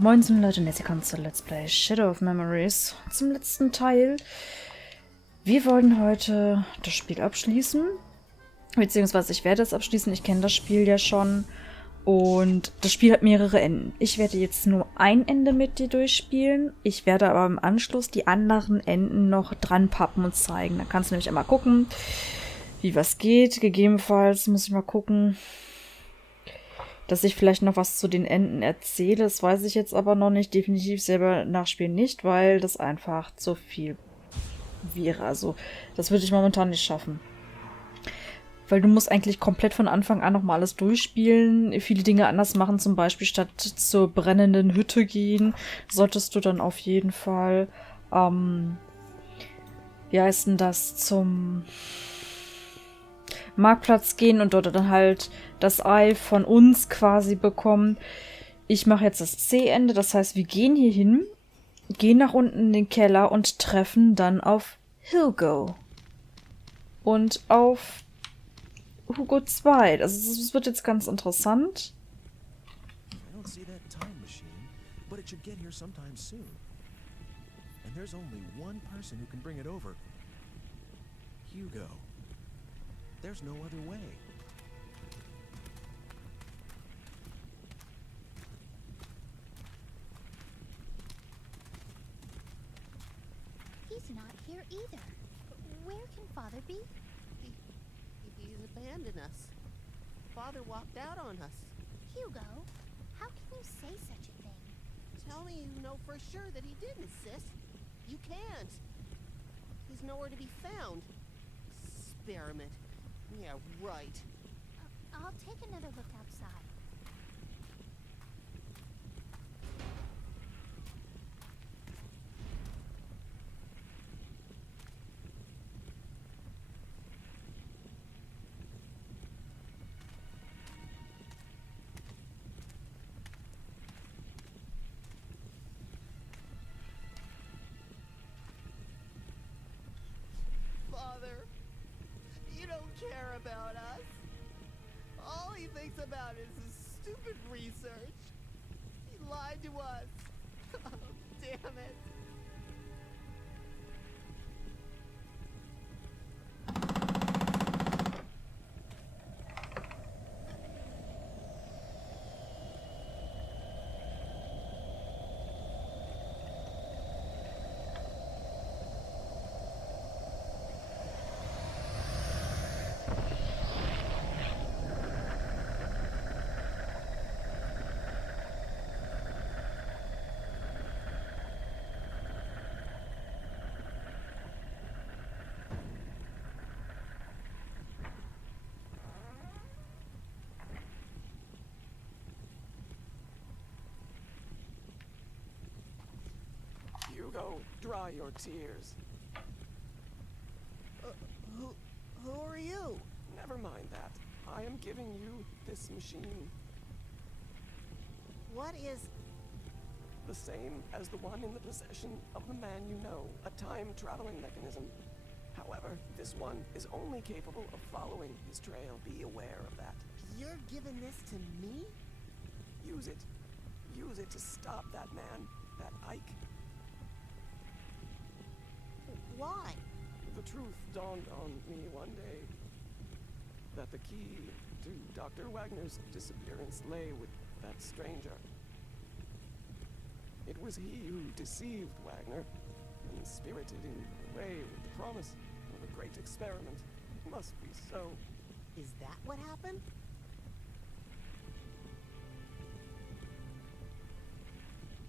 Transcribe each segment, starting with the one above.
Moin Leute und herzlich willkommen zu Let's Play Shadow of Memories. Zum letzten Teil. Wir wollen heute das Spiel abschließen. Beziehungsweise ich werde es abschließen. Ich kenne das Spiel ja schon. Und das Spiel hat mehrere Enden. Ich werde jetzt nur ein Ende mit dir durchspielen. Ich werde aber im Anschluss die anderen Enden noch dran pappen und zeigen. Da kannst du nämlich einmal gucken, wie was geht. Gegebenenfalls muss ich mal gucken, dass ich vielleicht noch was zu den Enden erzähle. Das weiß ich jetzt aber noch nicht. Definitiv selber nachspielen nicht, weil das einfach zu viel wäre. Also das würde ich momentan nicht schaffen. Weil du musst eigentlich komplett von Anfang an nochmal alles durchspielen. Viele Dinge anders machen. Zum Beispiel statt zur brennenden Hütte gehen, solltest du dann auf jeden Fall, wie heißt denn das, zum Marktplatz gehen und dort dann halt das Ei von uns quasi bekommen. Ich mache jetzt das C-Ende, das heißt, wir gehen hier hin, gehen nach unten in den Keller und treffen dann auf Hugo. Und auf Hugo 2. Also das wird jetzt ganz interessant. I don't see that time machine, but it should get here sometime soon. And there's only one person who can bring it over. Hugo. There's no other way. He's not here either. Where can Father be? He's abandoned us. Father walked out on us. Hugo, how can you say such a thing? Tell me you know for sure that he didn't, sis. You can't. He's nowhere to be found. Experiment. Yeah, right. I'll take another look outside. Father, you don't care about us. All he thinks about is his stupid research. He lied to us. Oh, damn it. Hugo, dry your tears. Who are you? Never mind that. I am giving you this machine. What is... The same as the one in the possession of the man you know, a time-traveling mechanism. However, this one is only capable of following his trail. Be aware of that. You're giving this to me? Use it. Use it to stop that man, that Ike. Why? The truth dawned on me one day that the key to Dr. Wagner's disappearance lay with that stranger. It was he who deceived Wagner and spirited him away with the promise of a great experiment. It must be so. Is that what happened?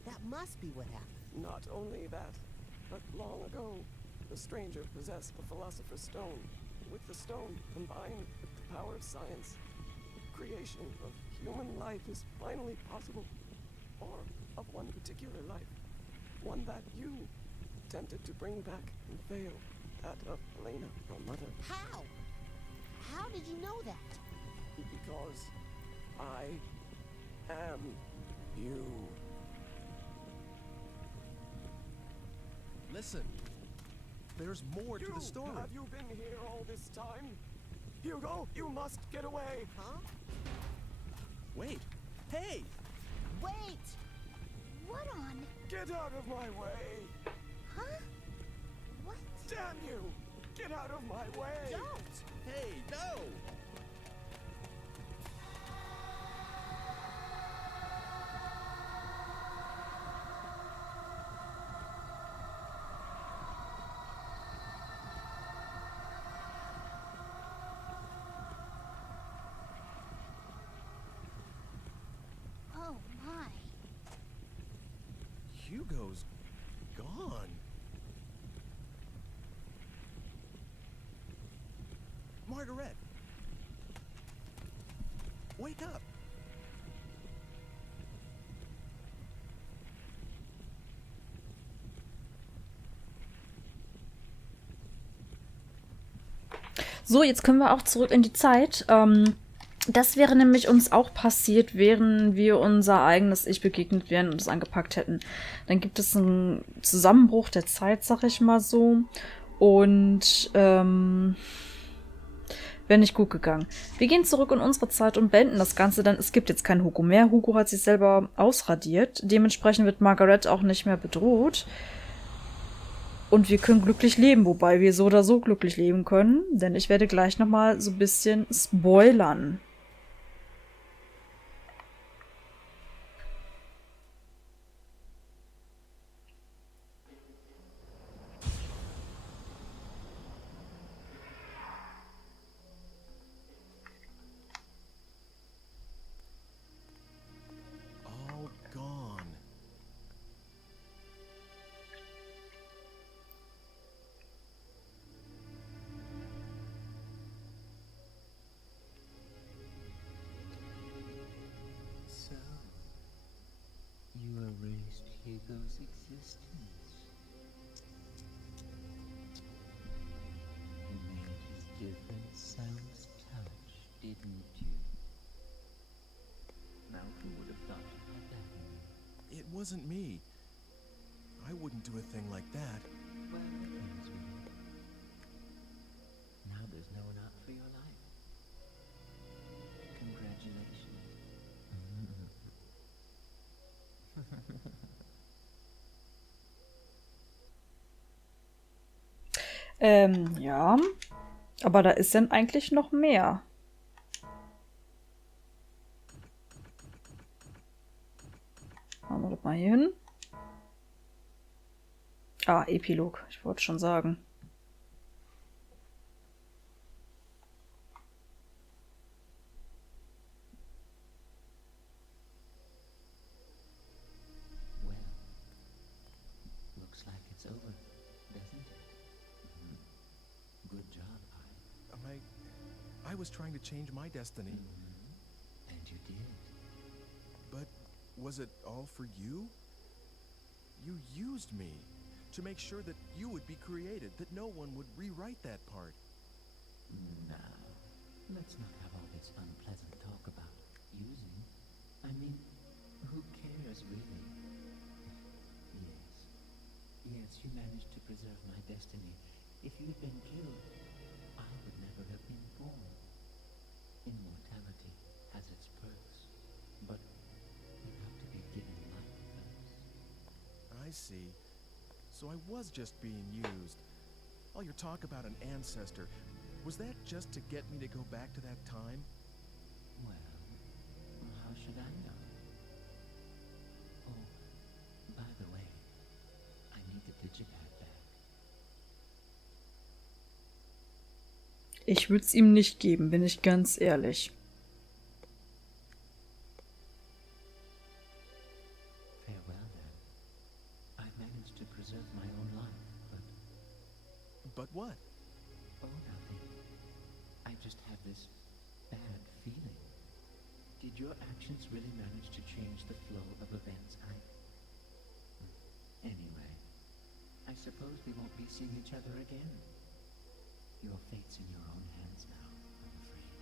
That must be what happened. Not only that, but long ago, the stranger possessed the Philosopher's Stone. With the stone combined with the power of science, creation of human life is finally possible. Or of one particular life. One that you attempted to bring back and failed. That of Elena, your mother. How? How did you know that? Because I am you. Listen. There's more to the story. Have you been here all this time? Hugo, you must get away. Huh? Wait. Hey! Wait! Get out of my way! Huh? What? Damn you! Get out of my way! Don't! Hey, no! Oh my. Hugo's gone. Magarethe! Wake up! So, jetzt können wir auch zurück in die Zeit. Das wäre nämlich uns auch passiert, während wir unser eigenes Ich begegnet wären und es angepackt hätten. Dann gibt es einen Zusammenbruch der Zeit, sag ich mal so. Und wäre nicht gut gegangen. Wir gehen zurück in unsere Zeit und beenden das Ganze, denn es gibt jetzt keinen Hugo mehr. Hugo hat sich selber ausradiert. Dementsprechend wird Magarethe auch nicht mehr bedroht. Und wir können glücklich leben, wobei wir so oder so glücklich leben können. Denn ich werde gleich nochmal so ein bisschen spoilern. All gone. So, you erased Hugo's existence. You made his different sounds touch, didn't you? Now who would have thought you had that? It wasn't me. I wouldn't do a thing like that. Well, it ends with you. Now there's no one out for your life. Congratulations. Ja. Aber da ist dann eigentlich noch mehr. Machen wir das mal hier hin. Ah, Epilog. Ich wollte schon sagen. Well, looks like it's over, doesn't it? Good job, I was trying to change my destiny. And you did. But was it all for you? You used me to make sure that you would be created, that no one would rewrite that part. Now, let's not have all this unpleasant talk about using. I mean, who cares really? Yes, you managed to preserve my destiny. If you'd been killed, I would never have been born. Immortality has its perks, but you have to be given life first. I see. So I was just being used. All your talk about an ancestor, was that just to get me to go back to that time? Well, how should I know? Oh, by the way, I need the digipad back. Ich würde es ihm nicht geben, bin ich ganz ehrlich. Farewell then. I managed to preserve my own life, but But what? oh, nothing. I just have this bad feeling. Did your actions really manage to change the flow of events? Anyway, I suppose we won't be seeing each other again. Your fate's in your own hands now, I'm afraid.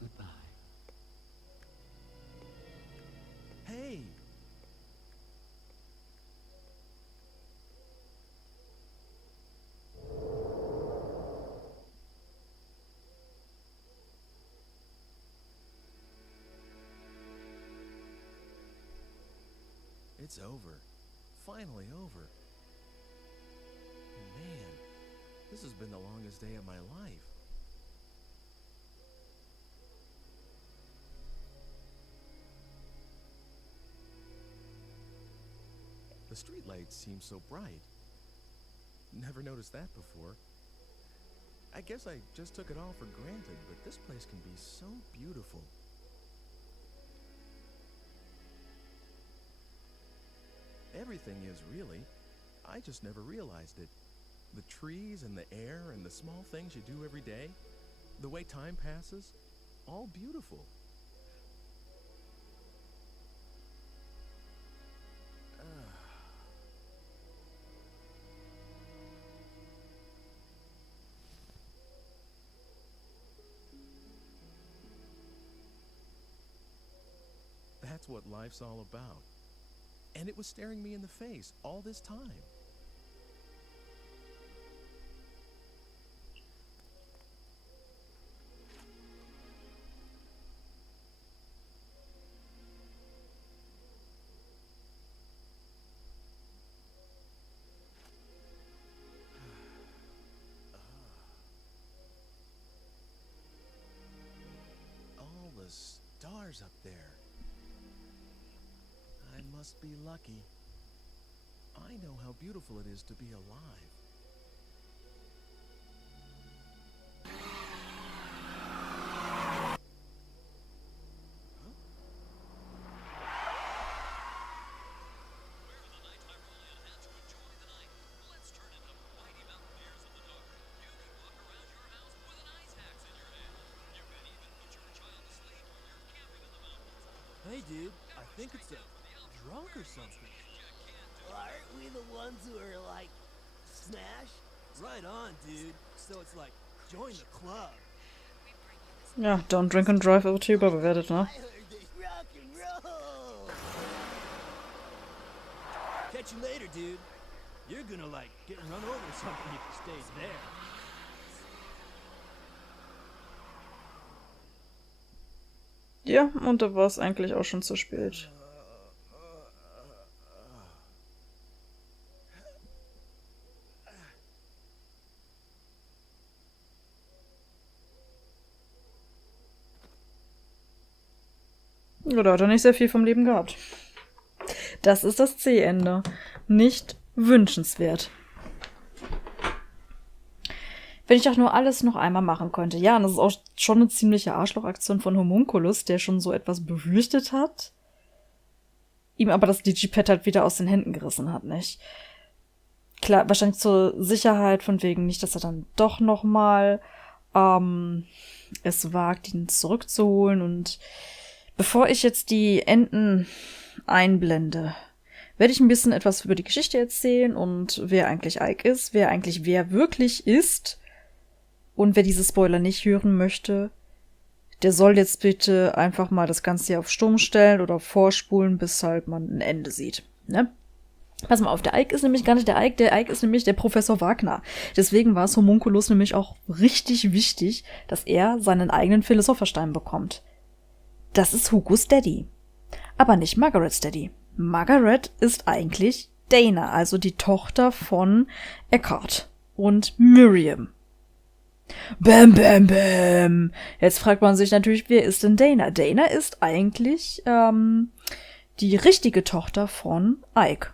Goodbye. Hey! It's over. Finally over. Man, this has been the longest day of my life. The streetlights seem so bright. Never noticed that before. I guess I just took it all for granted, but this place can be so beautiful. Everything is, really. I just never realized it. The trees and the air and the small things you do every day, the way time passes, all beautiful. That's what life's all about. And it was staring me in the face all this time. All the stars up there. I must be lucky. I know how beautiful it is to be alive. Hey, dude, I think it's a drunk or something. Aren't we the ones who are like, smash? Right on, dude. So it's like, join the club. Ja, Don't Drink and Drive wird hier überbewertet, ne? I heard this rock and roll. Catch you later, dude. You're gonna like get run over or something if you stay there. Ja, und da war es eigentlich auch schon zu spät. Oder hat er nicht sehr viel vom Leben gehabt. Das ist das C-Ende. Nicht wünschenswert. Wenn ich auch nur alles noch einmal machen könnte. Ja, und das ist auch schon eine ziemliche Arschlochaktion von Homunculus, der schon so etwas befürchtet hat. Ihm aber das Digipad halt wieder aus den Händen gerissen hat, nicht? Klar, wahrscheinlich zur Sicherheit, von wegen nicht, dass er dann doch noch mal es wagt, ihn zurückzuholen. Und bevor ich jetzt die Enden einblende, werde ich ein bisschen etwas über die Geschichte erzählen und wer eigentlich Ike ist, wer eigentlich wer wirklich ist. Und wer diese Spoiler nicht hören möchte, der soll jetzt bitte einfach mal das Ganze hier auf Stumm stellen oder vorspulen, bis halt man ein Ende sieht. Ne? Pass mal auf, der Ike ist nämlich gar nicht der Ike ist nämlich der Professor Wagner. Deswegen war es Homunculus nämlich auch richtig wichtig, dass er seinen eigenen Philosopherstein bekommt. Das ist Hugos Daddy. Aber nicht Magarethe's Daddy. Magarethe ist eigentlich Dana, also die Tochter von Eckhart und Miriam. Bam, bam, bam. Jetzt fragt man sich natürlich, wer ist denn Dana? Dana ist eigentlich die richtige Tochter von Ike.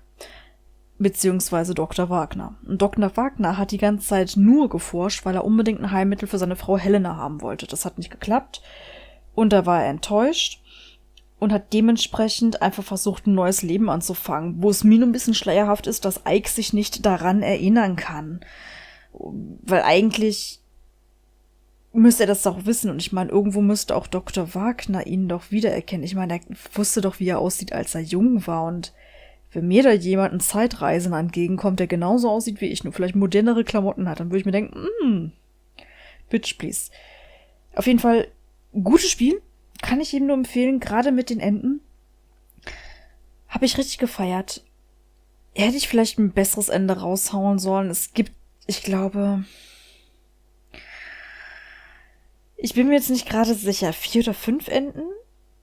Beziehungsweise Dr. Wagner. Und Dr. Wagner hat die ganze Zeit nur geforscht, weil er unbedingt ein Heilmittel für seine Frau Helena haben wollte. Das hat nicht geklappt. Und da war er enttäuscht und hat dementsprechend einfach versucht, ein neues Leben anzufangen, wo es mir nur ein bisschen schleierhaft ist, dass Ike sich nicht daran erinnern kann. Weil eigentlich müsste er das doch wissen. Und ich meine, irgendwo müsste auch Dr. Wagner ihn doch wiedererkennen. Ich meine, er wusste doch, wie er aussieht, als er jung war. Und wenn mir da jemand ein Zeitreisen entgegenkommt, der genauso aussieht wie ich, nur vielleicht modernere Klamotten hat, dann würde ich mir denken, bitch, please. Auf jeden Fall, gutes Spiel. Kann ich ihm nur empfehlen, gerade mit den Enden. Habe ich richtig gefeiert. Hätte ich vielleicht ein besseres Ende raushauen sollen. Es gibt, ich glaube, ich bin mir jetzt nicht gerade sicher, 4 oder 5 Enden?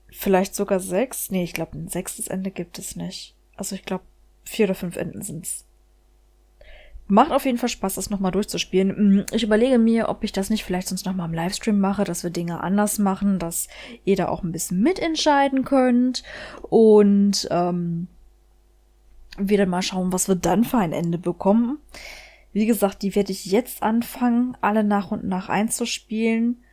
Vielleicht sogar 6? Nee, ich glaube, ein 6. Ende gibt es nicht. Also ich glaube, 4 oder 5 Enden sind's. Macht auf jeden Fall Spaß, das nochmal durchzuspielen. Ich überlege mir, ob ich das nicht vielleicht sonst nochmal im Livestream mache, dass wir Dinge anders machen, dass ihr da auch ein bisschen mitentscheiden könnt. Und wir dann mal schauen, was wir dann für ein Ende bekommen. Wie gesagt, die werde ich jetzt anfangen, alle nach und nach einzuspielen.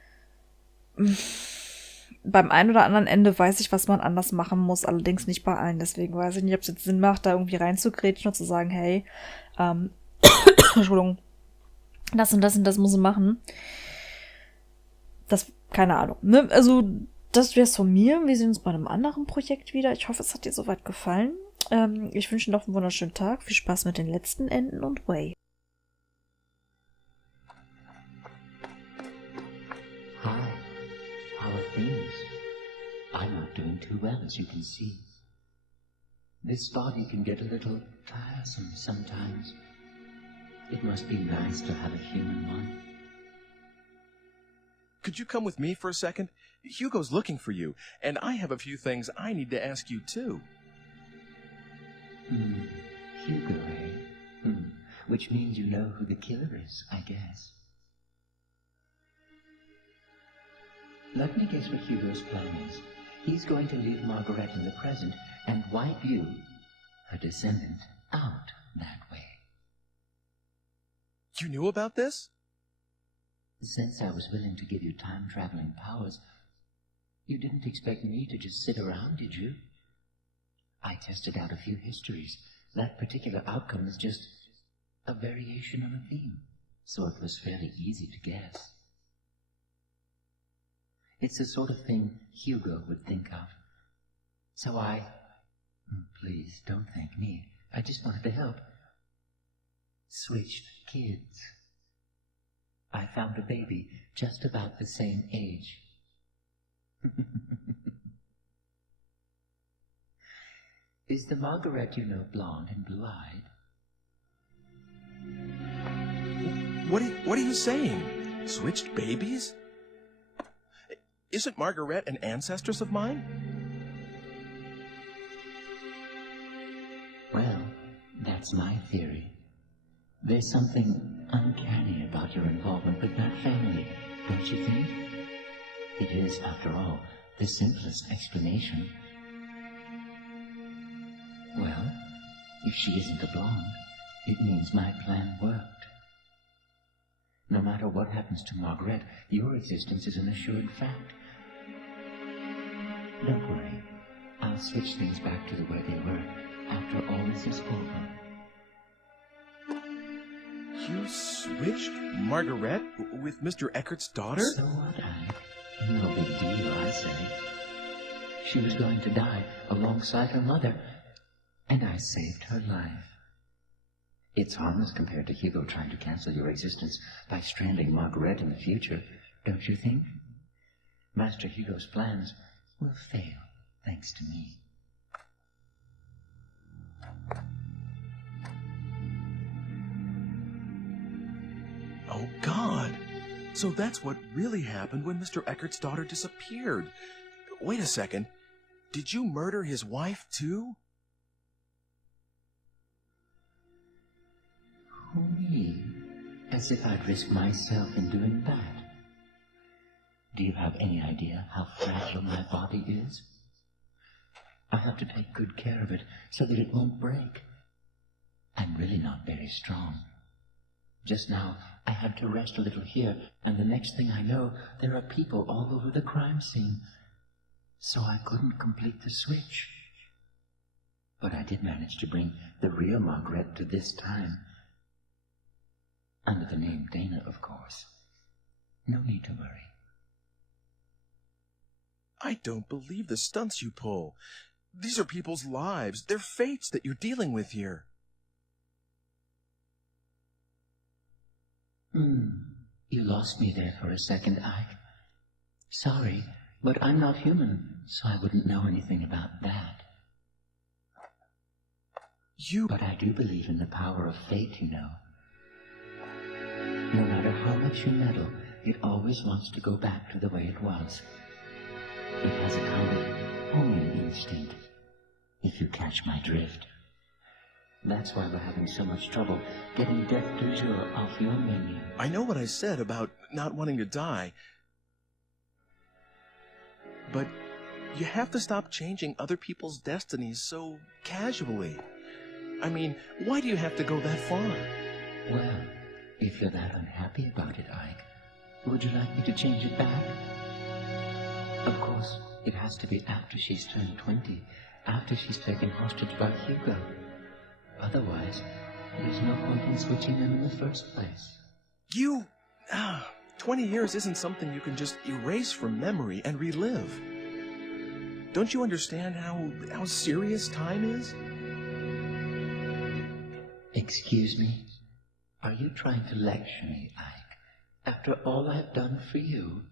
Beim einen oder anderen Ende weiß ich, was man anders machen muss, allerdings nicht bei allen. Deswegen weiß ich nicht, ob es jetzt Sinn macht, da irgendwie reinzugrätschen und zu sagen, hey, Entschuldigung, das und das und das muss ich machen. Das, keine Ahnung. Ne? Also, das wär's von mir. Wir sehen uns bei einem anderen Projekt wieder. Ich hoffe, es hat dir soweit gefallen. Ich wünsche dir noch einen wunderschönen Tag. Viel Spaß mit den letzten Enden und way. Hi, how are things? I'm not doing too well, as you can see. This body can get a little tiresome sometimes. It must be nice to have a human one. Could you come with me for a second? Hugo's looking for you, and I have a few things I need to ask you too. Hugo, eh? Which means you know who the killer is, I guess. Let me guess what Hugo's plan is. He's going to leave Magarethe in the present and wipe you, her descendant, out that way. You knew about this? Since I was willing to give you time-traveling powers, you didn't expect me to just sit around, did you? I tested out a few histories. That particular outcome is just a variation on a theme, so it was fairly easy to guess. It's the sort of thing Hugo would think of. So please don't thank me, I just wanted to help. Switched kids. I found a baby just about the same age. Is the Magarethe you know blonde and blue-eyed? What are you saying? Switched babies? Isn't Magarethe an ancestor of mine? Well, that's my theory. There's something uncanny about your involvement with that family, don't you think? It is, after all, the simplest explanation. Well, if she isn't a blonde, it means my plan worked. No matter what happens to Magarethe, your existence is an assured fact. Don't worry, I'll switch things back to the way they were after all this is over. You switched Magarethe with Mr. Eckert's daughter? So would I. No big deal, I say. She was going to die alongside her mother, and I saved her life. It's harmless compared to Hugo trying to cancel your existence by stranding Magarethe in the future, don't you think? Master Hugo's plans will fail, thanks to me. Oh, God. So that's what really happened when Mr. Eckert's daughter disappeared. Wait a second. Did you murder his wife, too? Me? As if I'd risk myself in doing that. Do you have any idea how fragile my body is? I have to take good care of it so that it won't break. I'm really not very strong. Just now, I had to rest a little here, and the next thing I know, there are people all over the crime scene. So I couldn't complete the switch. But I did manage to bring the real Magarethe to this time. Under the name Dana, of course. No need to worry. I don't believe the stunts you pull. These are people's lives, their fates that you're dealing with here. You lost me there for a second, Ike. Sorry, but I'm not human, so I wouldn't know anything about that. But I do believe in the power of fate, you know. No matter how much you meddle, it always wants to go back to the way it was. It has a kind of homing instinct, if you catch my drift. That's why we're having so much trouble getting Death du jour off your menu. I know what I said about not wanting to die. But you have to stop changing other people's destinies so casually. I mean, why do you have to go that far? Well, if you're that unhappy about it, Ike, would you like me to change it back? Of course, it has to be after she's turned 20, after she's taken hostage by Hugo. Otherwise, there's no point in switching them in the first place. 20 years isn't something you can just erase from memory and relive. Don't you understand how serious time is? Excuse me? Are you trying to lecture me, Ike, after all I've done for you?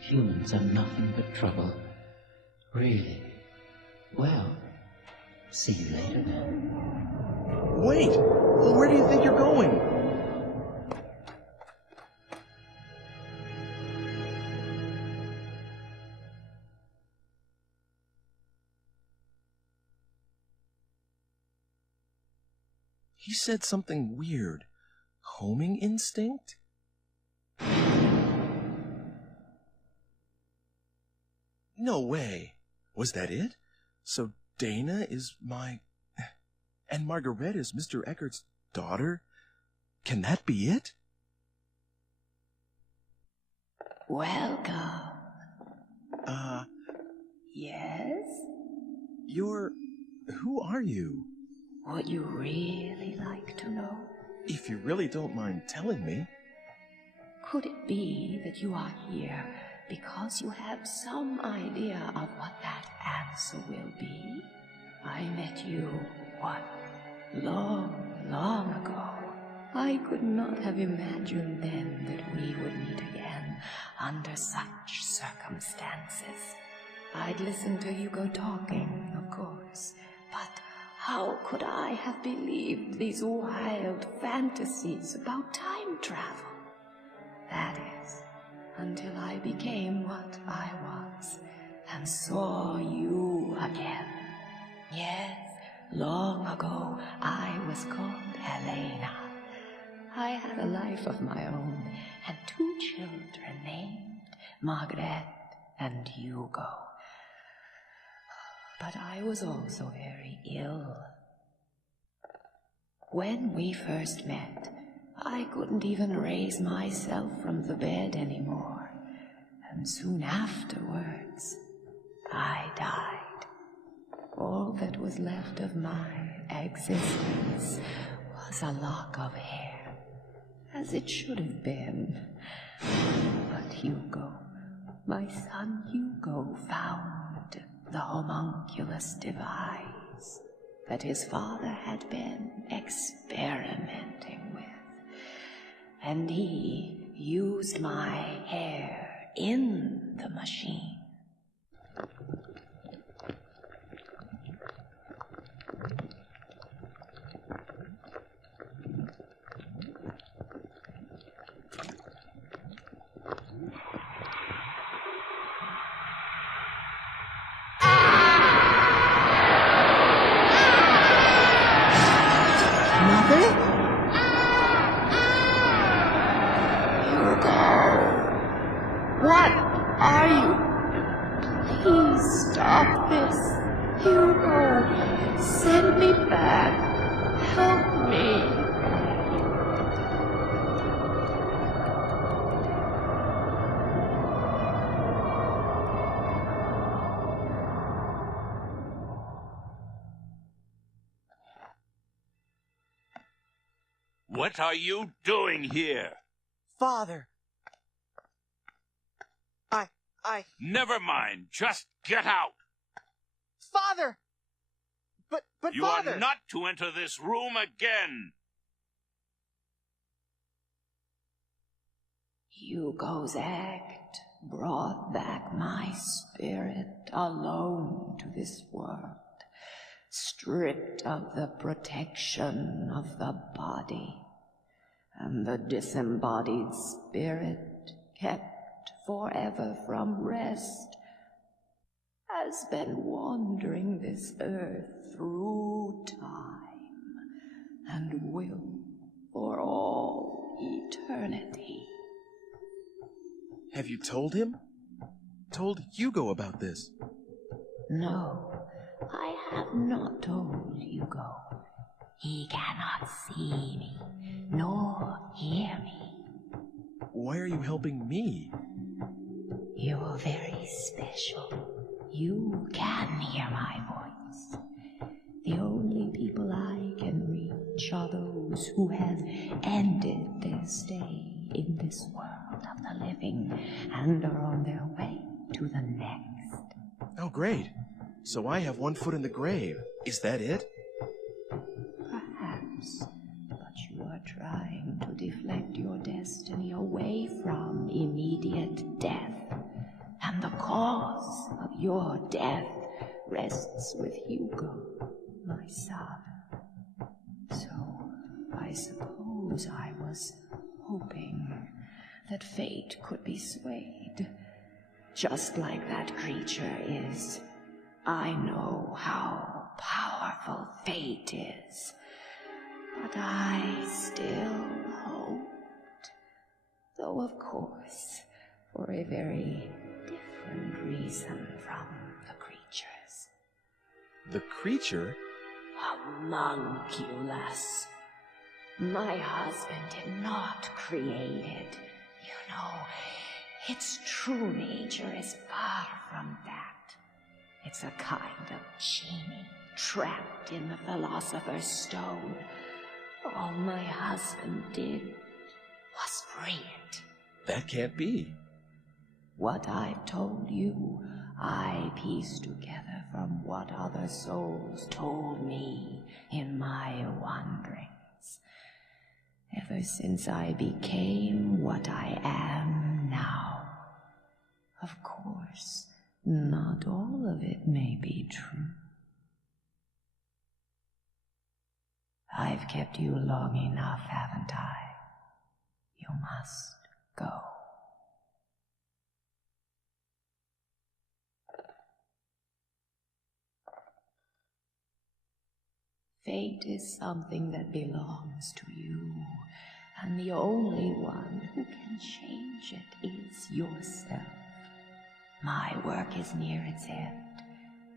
Humans are nothing but trouble. Really? Well, see you later then. Wait! Where do you think you're going? He said something weird. Homing instinct? No way. Was that it? So Dana is my... And Magarethe is Mr. Eckert's daughter? Can that be it? Welcome. Yes? Who are you? Would you really like to know? If you really don't mind telling me. Could it be that you are here because you have some idea of what that answer will be? I met you, long ago. I could not have imagined then that we would meet again under such circumstances. I'd listened to Hugo talking, of course, but how could I have believed these wild fantasies about time travel? That is, until I became what I was and saw you again. Yes, long ago I was called Helena. I had a life of my own and 2 children named Magarethe and Hugo. But I was also very ill. When we first met, I couldn't even raise myself from the bed anymore, and soon afterwards, I died. All that was left of my existence was a lock of hair, as it should have been. But Hugo, my son Hugo, found the homunculus device that his father had been experimenting with. And he used my hair in the machine. What are you doing here? Father. Never mind. Just get out. Father! But You Father! are not to enter this room again. Hugo's act brought back my spirit alone to this world, stripped of the protection of the body, and the disembodied spirit kept forever from rest, as has been wandering this earth through time and will for all eternity. Have you told him? Told Hugo about this? No, I have not told Hugo. He cannot see me, nor hear me. Why are you helping me? You're very special. You can hear my voice. The only people I can reach are those who have ended their stay in this world of the living and are on their way to the next. Oh, great. So I have one foot in the grave. Is that it? Perhaps, but you are trying to deflect your destiny away from immediate death. And the cause of your death rests with Hugo, my son. So I suppose I was hoping that fate could be swayed, just like that creature is. I know how powerful fate is, but I still hoped, though of course for a very different reason from the creatures. The creature? Homunculus. My husband did not create it. You know, its true nature is far from that. It's a kind of genie trapped in the philosopher's stone. All my husband did was free it. That can't be. What I've told you, I pieced together from what other souls told me in my wanderings. Ever since I became what I am now. Of course, not all of it may be true. I've kept you long enough, haven't I? You must go. Fate is something that belongs to you, and the only one who can change it is yourself. My work is near its end.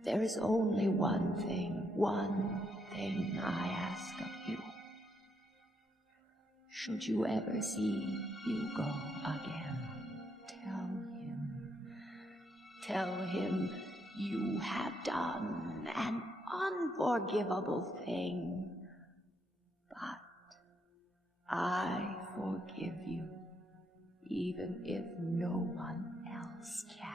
There is only one thing I ask of you. Should you ever see Hugo again, tell him you have done an unforgivable thing, but I forgive you, even if no one else can.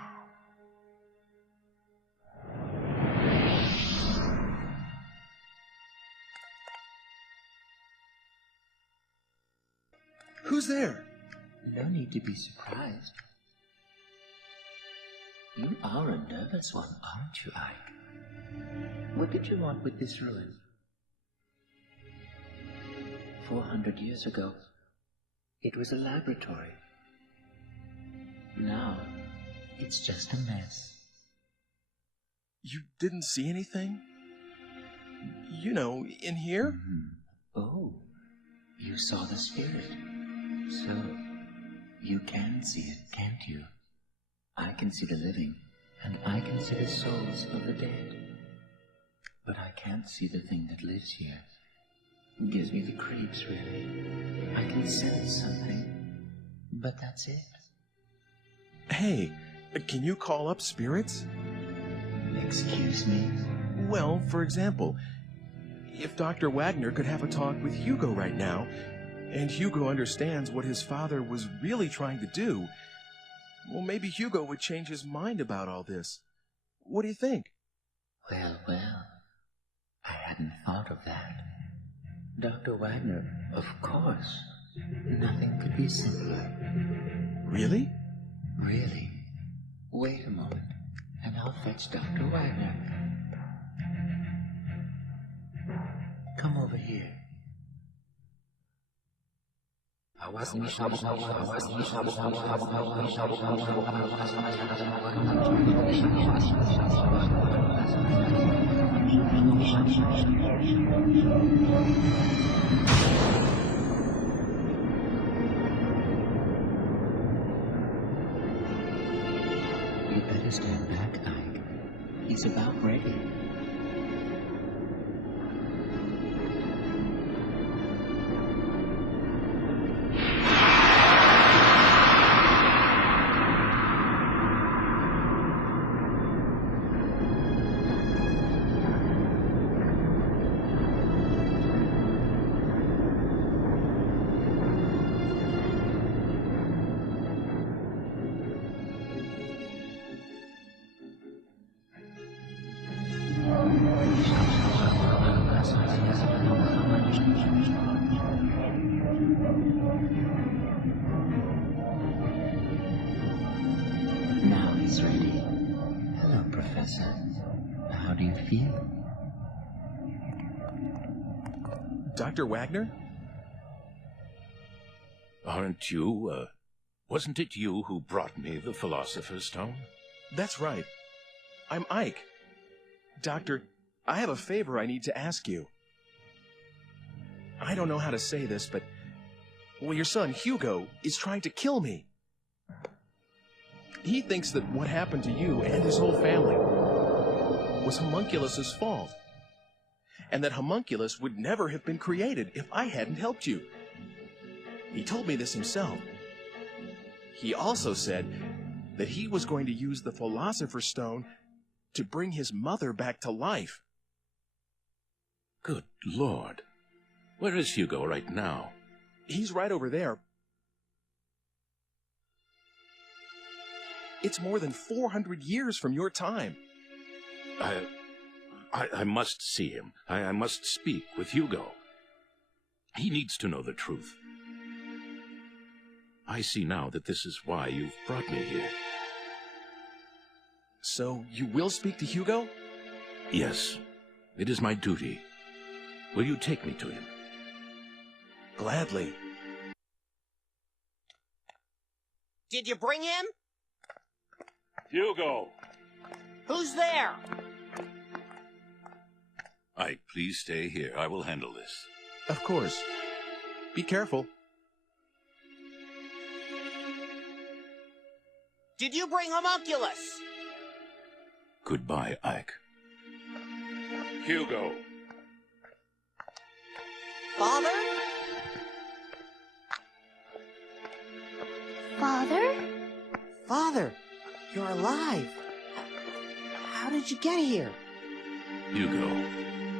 Who's there? No need to be surprised. You are a nervous one, aren't you, Ike? What did you want with this ruin? 400 years ago, it was a laboratory. Now, it's just a mess. You didn't see anything? You know, in here? Oh, you saw the spirit. So, you can see it, can't you? I can see the living, and I can see the souls of the dead. But I can't see the thing that lives here. It gives me the creeps, really. I can sense something, but that's it. Hey, can you call up spirits? Excuse me? Well, for example, if Dr. Wagner could have a talk with Hugo right now, and Hugo understands what his father was really trying to do, well, maybe Hugo would change his mind about all this. What do you think? Well, I hadn't thought of that. Dr. Wagner, of course. Nothing could be simpler. Really? Really. Wait a moment, and I'll fetch Dr. Wagner. Come over here. You'd better stand back, Ike. He's about ready. Now he's ready. Hello, Professor. How do you feel? Dr. Wagner? Aren't you, wasn't it you who brought me the Philosopher's Stone? That's right. I'm Ike. Doctor, I have a favor I need to ask you. I don't know how to say this, but... well, your son, Hugo, is trying to kill me. He thinks that what happened to you and his whole family was Homunculus's fault. And that Homunculus would never have been created if I hadn't helped you. He told me this himself. He also said that he was going to use the Philosopher's Stone to bring his mother back to life. Good Lord. Where is Hugo right now? He's right over there. It's more than 400 years from your time. I must see him. I must speak with Hugo. He needs to know the truth. I see now that this is why you've brought me here. So, you will speak to Hugo? Yes, it is my duty. Will you take me to him? Gladly. Did you bring him? Hugo! Who's there? Ike, please stay here. I will handle this. Of course. Be careful. Did you bring Homunculus? Goodbye, Ike. Hugo! Father? Father? Father, you're alive. How did you get here? Hugo,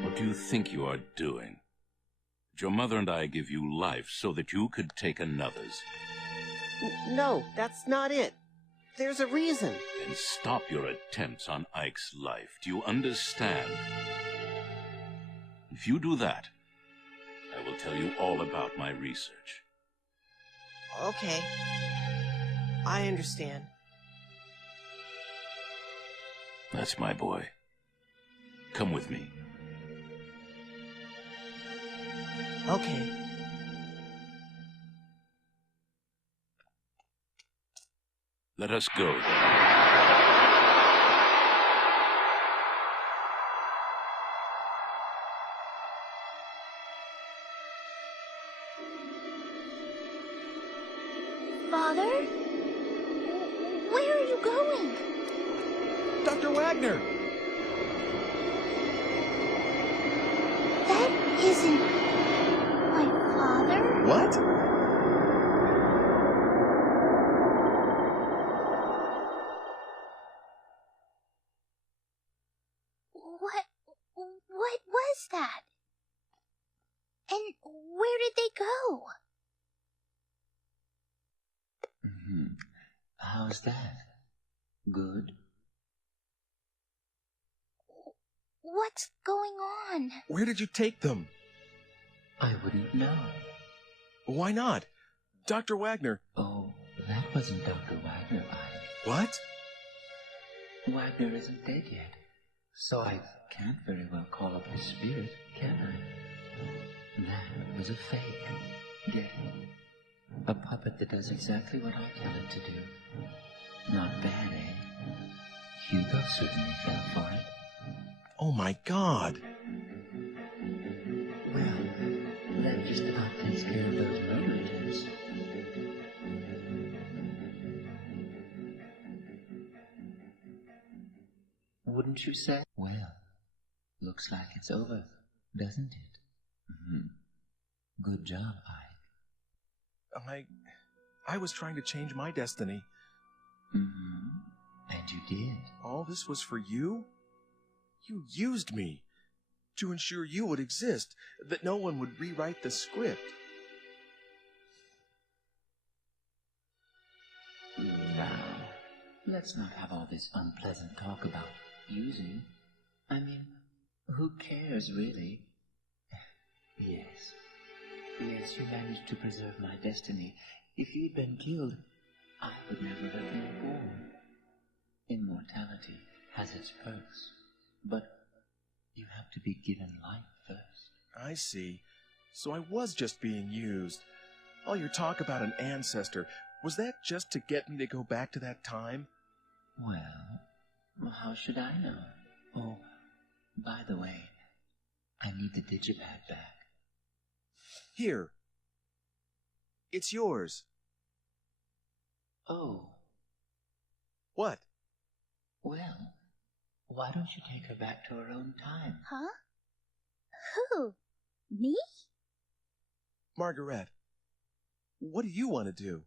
what do you think you are doing? Did your mother and I give you life so that you could take another's? No, that's not it. There's a reason. Then stop your attempts on Ike's life. Do you understand? If you do that, I will tell you all about my research. Okay. I understand. That's my boy. Come with me. Okay. Let us go. Father? Where are you going? Dr. Wagner! That isn't my father. What? What was that? And where did they go? How's that? Good? What's going on? Where did you take them? I wouldn't know. Why not? Dr. Wagner. Oh, that wasn't Dr. Wagner, Ike. What? Wagner isn't dead yet, so I can't very well call up his spirit, can I? That was a fake. Get it? A puppet that does exactly what I tell it to do. Not bad, eh? Hugo certainly fell for it. Oh my God! Well, that just about takes care of those murder attempts. Wouldn't you say? Well, looks like it's over, doesn't it? Good job, Ike. I was trying to change my destiny. And you did. All this was for you? You used me to ensure you would exist, that no one would rewrite the script. Now, let's not have all this unpleasant talk about using. I mean, who cares, really? Yes, you managed to preserve my destiny. If you'd been killed, I would never have been born. Immortality has its perks, but you have to be given life first. I see. So I was just being used. All your talk about an ancestor, was that just to get me to go back to that time? Well, how should I know? Oh, by the way, I need the digipad back. Here. It's yours. Oh. What? Well, why don't you take her back to her own time? Huh? Who? Me? Magarethe, what do you want to do?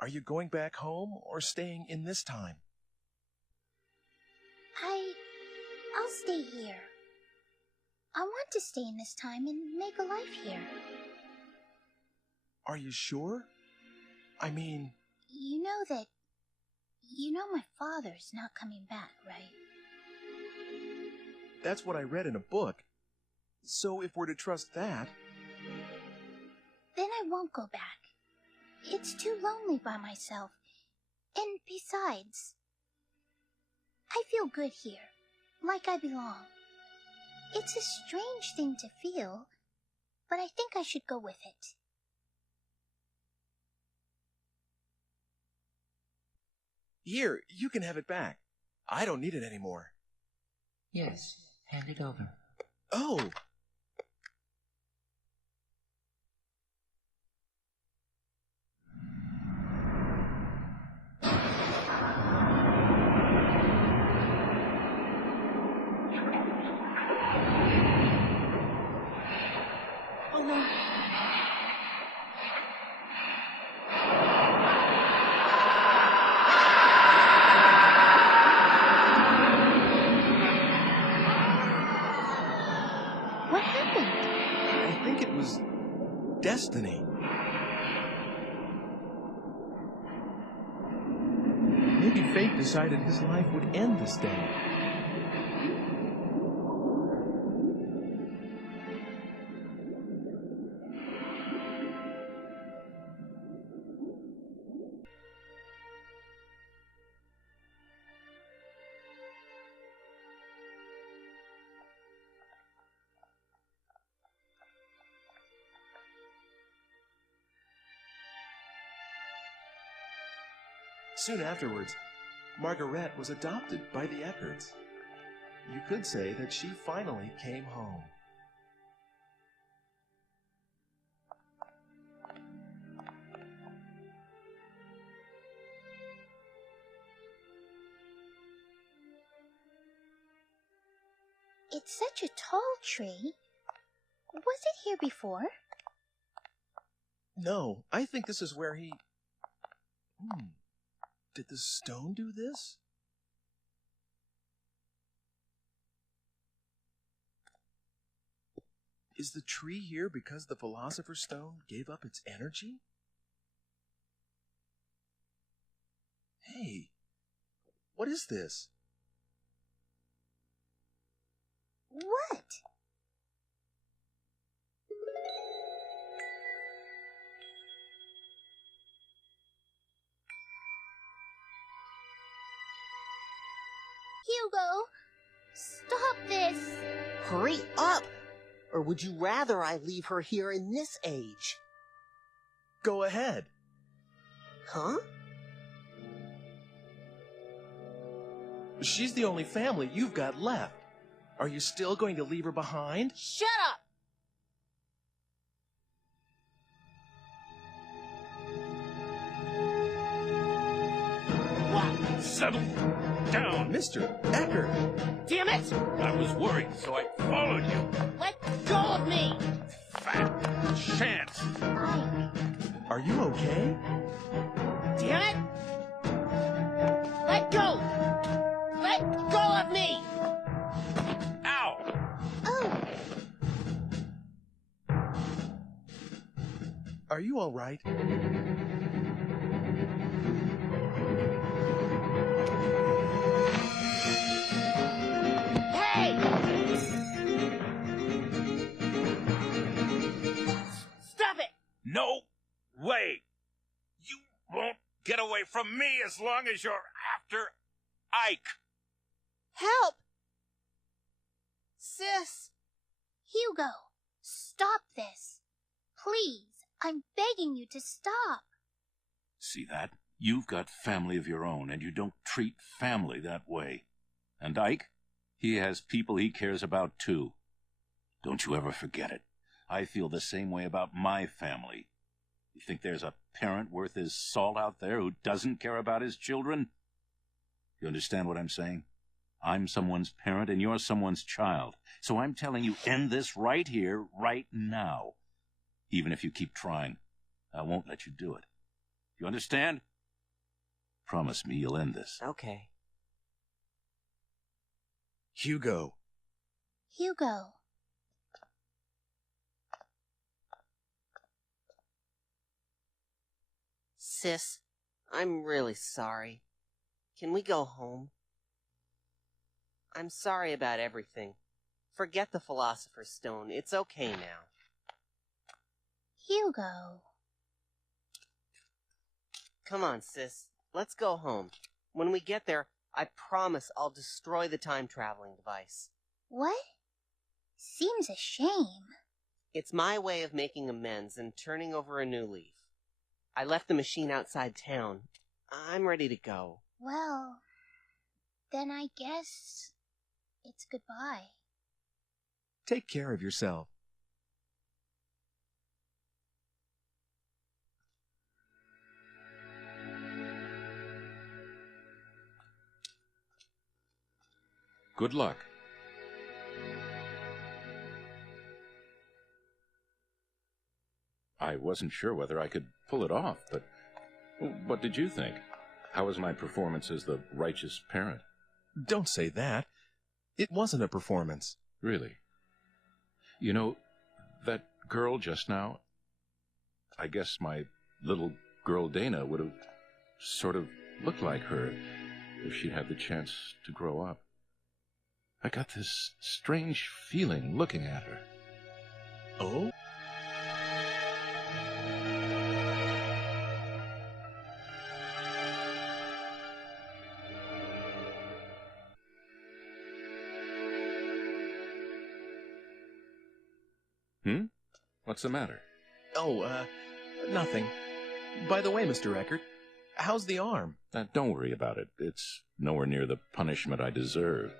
Are you going back home or staying in this time? I'll stay here. I want to stay in this time and make a life here. Are you sure? I mean... You know my father's not coming back, right? That's what I read in a book. So if we're to trust that... Then I won't go back. It's too lonely by myself. And besides, I feel good here, like I belong. It's a strange thing to feel, but I think I should go with it. Here, you can have it back. I don't need it anymore. Yes, hand it over. Oh! Oh no. What happened? I think it was... destiny. Maybe fate decided his life would end this day. Soon afterwards, Magarethe was adopted by the Eckerts. You could say that she finally came home. It's such a tall tree. Was it here before? No, I think this is where he... Did the stone do this? Is the tree here because the Philosopher's Stone gave up its energy? Hey, what is this? What? Hugo, stop this! Hurry up! Or would you rather I leave her here in this age? Go ahead. Huh? She's the only family you've got left. Are you still going to leave her behind? Shut up! What? Settle down. Mr. Eckert! Damn it! I was worried, so I followed you. Let go of me! Fat chance. Are you okay? Damn it! Let go! Let go of me! Ow! Oh, Are you all right? Hey! Stop it! No way. You won't get away from me as long as you're after Ike. Help! Sis! Hugo, stop this. Please, I'm begging you to stop. See that? You've got family of your own, and you don't treat family that way. And Ike, he has people he cares about too. Don't you ever forget it. I feel the same way about my family. You think there's a parent worth his salt out there who doesn't care about his children? You understand what I'm saying? I'm someone's parent and you're someone's child. So I'm telling you, end this right here, right now. Even if you keep trying, I won't let you do it. You understand? Promise me you'll end this. Okay. Hugo. Hugo. Sis, I'm really sorry. Can we go home? I'm sorry about everything. Forget the Philosopher's Stone. It's okay now. Hugo. Come on, sis. Let's go home. When we get there, I promise I'll destroy the time-traveling device. What? Seems a shame. It's my way of making amends and turning over a new leaf. I left the machine outside town. I'm ready to go. Well, then I guess it's goodbye. Take care of yourself. Good luck. I wasn't sure whether I could pull it off, but what did you think? How was my performance as the righteous parent? Don't say that. It wasn't a performance. Really? You know, that girl just now, I guess my little girl Dana would have sort of looked like her if she'd had the chance to grow up. I got this strange feeling looking at her. Oh? What's the matter? Oh, nothing. By the way, Mr. Eckert, how's the arm? Don't worry about it. It's nowhere near the punishment I deserve.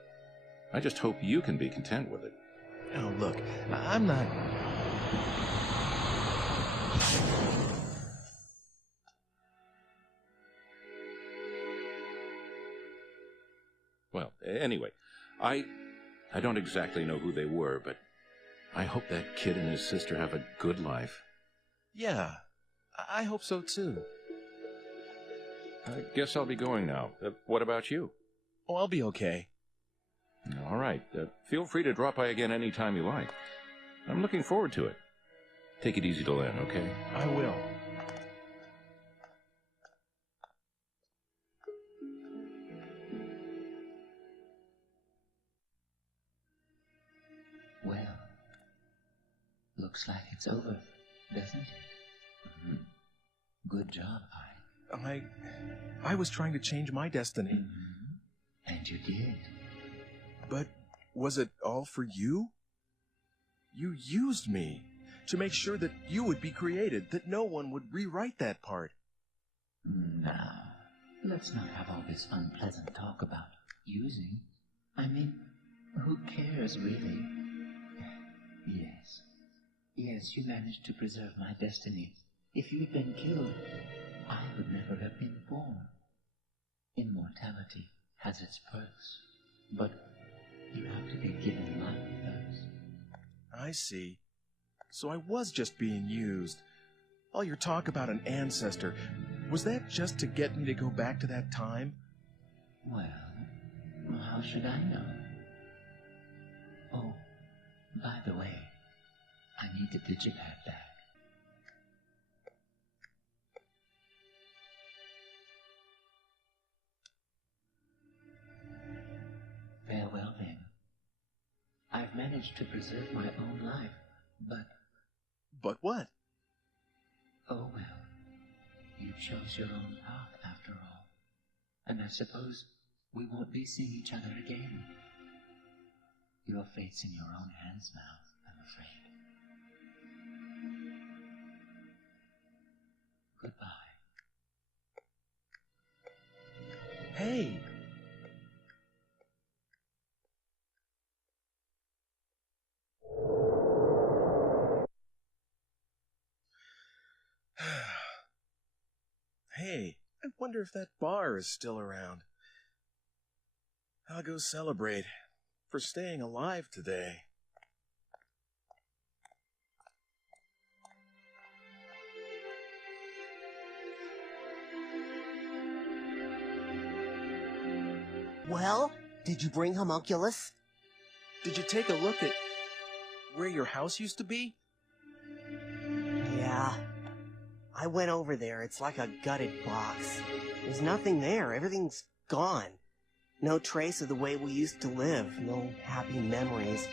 I just hope you can be content with it. Oh, look, I'm not... Well, anyway, I don't exactly know who they were, but I hope that kid and his sister have a good life. Yeah, I hope so too. I guess I'll be going now. What about you? Oh, I'll be okay. All right. Feel free to drop by again any time you like. I'm looking forward to it. Take it easy till then, okay? I will. Well, looks like it's over, doesn't it? Mm-hmm. Good job, Ike. I was trying to change my destiny. Mm-hmm. And you did. But was it all for you? You used me to make sure that you would be created, that no one would rewrite that part. Now, let's not have all this unpleasant talk about using. matters, really. Yes. Yes, you managed to preserve my destiny. If you'd been killed, I would never have been born. Immortality has its perks, but you have to be given life first. I see. So I was just being used. All your talk about an ancestor, was that just to get me to go back to that time? Well, how should I know? Oh, by the way, I need the digipad back. Farewell, then. I've managed to preserve my own life, but... But what? Oh, well. You chose your own path, after all. And I suppose we won't be seeing each other again. Your fate's in your own hands now, I'm afraid. Goodbye. Hey! Hey, I wonder if that bar is still around. I'll go celebrate for staying alive today. Well, did you bring homunculus? Did you take a look at where your house used to be? Yeah. I went over there. It's like a gutted box. There's nothing there. Everything's gone. No trace of the way we used to live. No happy memories.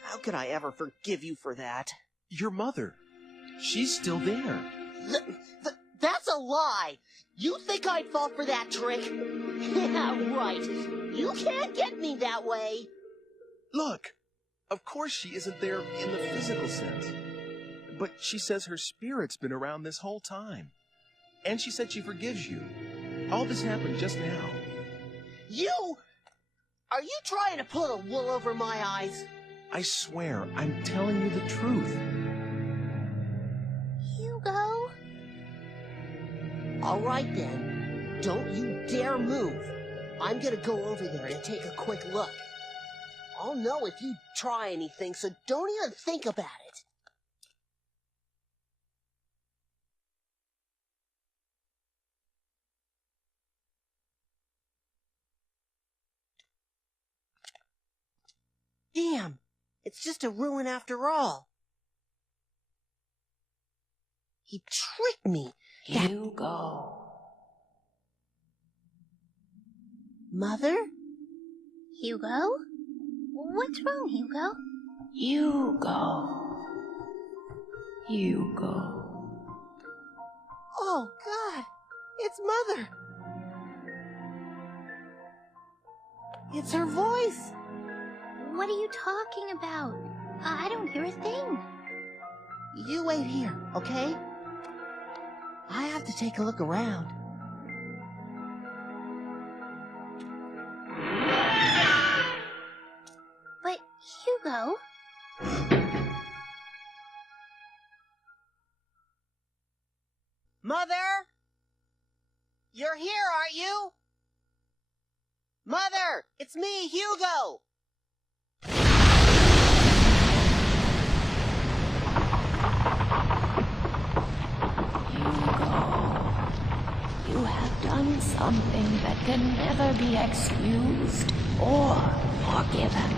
How could I ever forgive you for that? Your mother. She's still there. That's a lie! You think I'd fall for that trick? Yeah, right. You can't get me that way. Look, of course she isn't there in the physical sense. But she says her spirit's been around this whole time. And she said she forgives you. All this happened just now. Are you trying to pull the wool over my eyes? I swear, I'm telling you the truth. Hugo? All right then. Don't you dare move. I'm gonna go over there and take a quick look. I'll know if you try anything, so don't even think about it. Damn, it's just a ruin after all. He tricked me. Hugo. Mother? Hugo? What's wrong, Hugo? Hugo. Oh, God, it's Mother. It's her voice. What are you talking about? I don't hear a thing. You wait here, okay? I have to take a look around. But, Hugo... Mother? You're here, aren't you? Mother, it's me, Hugo! You have done something that can never be excused or forgiven.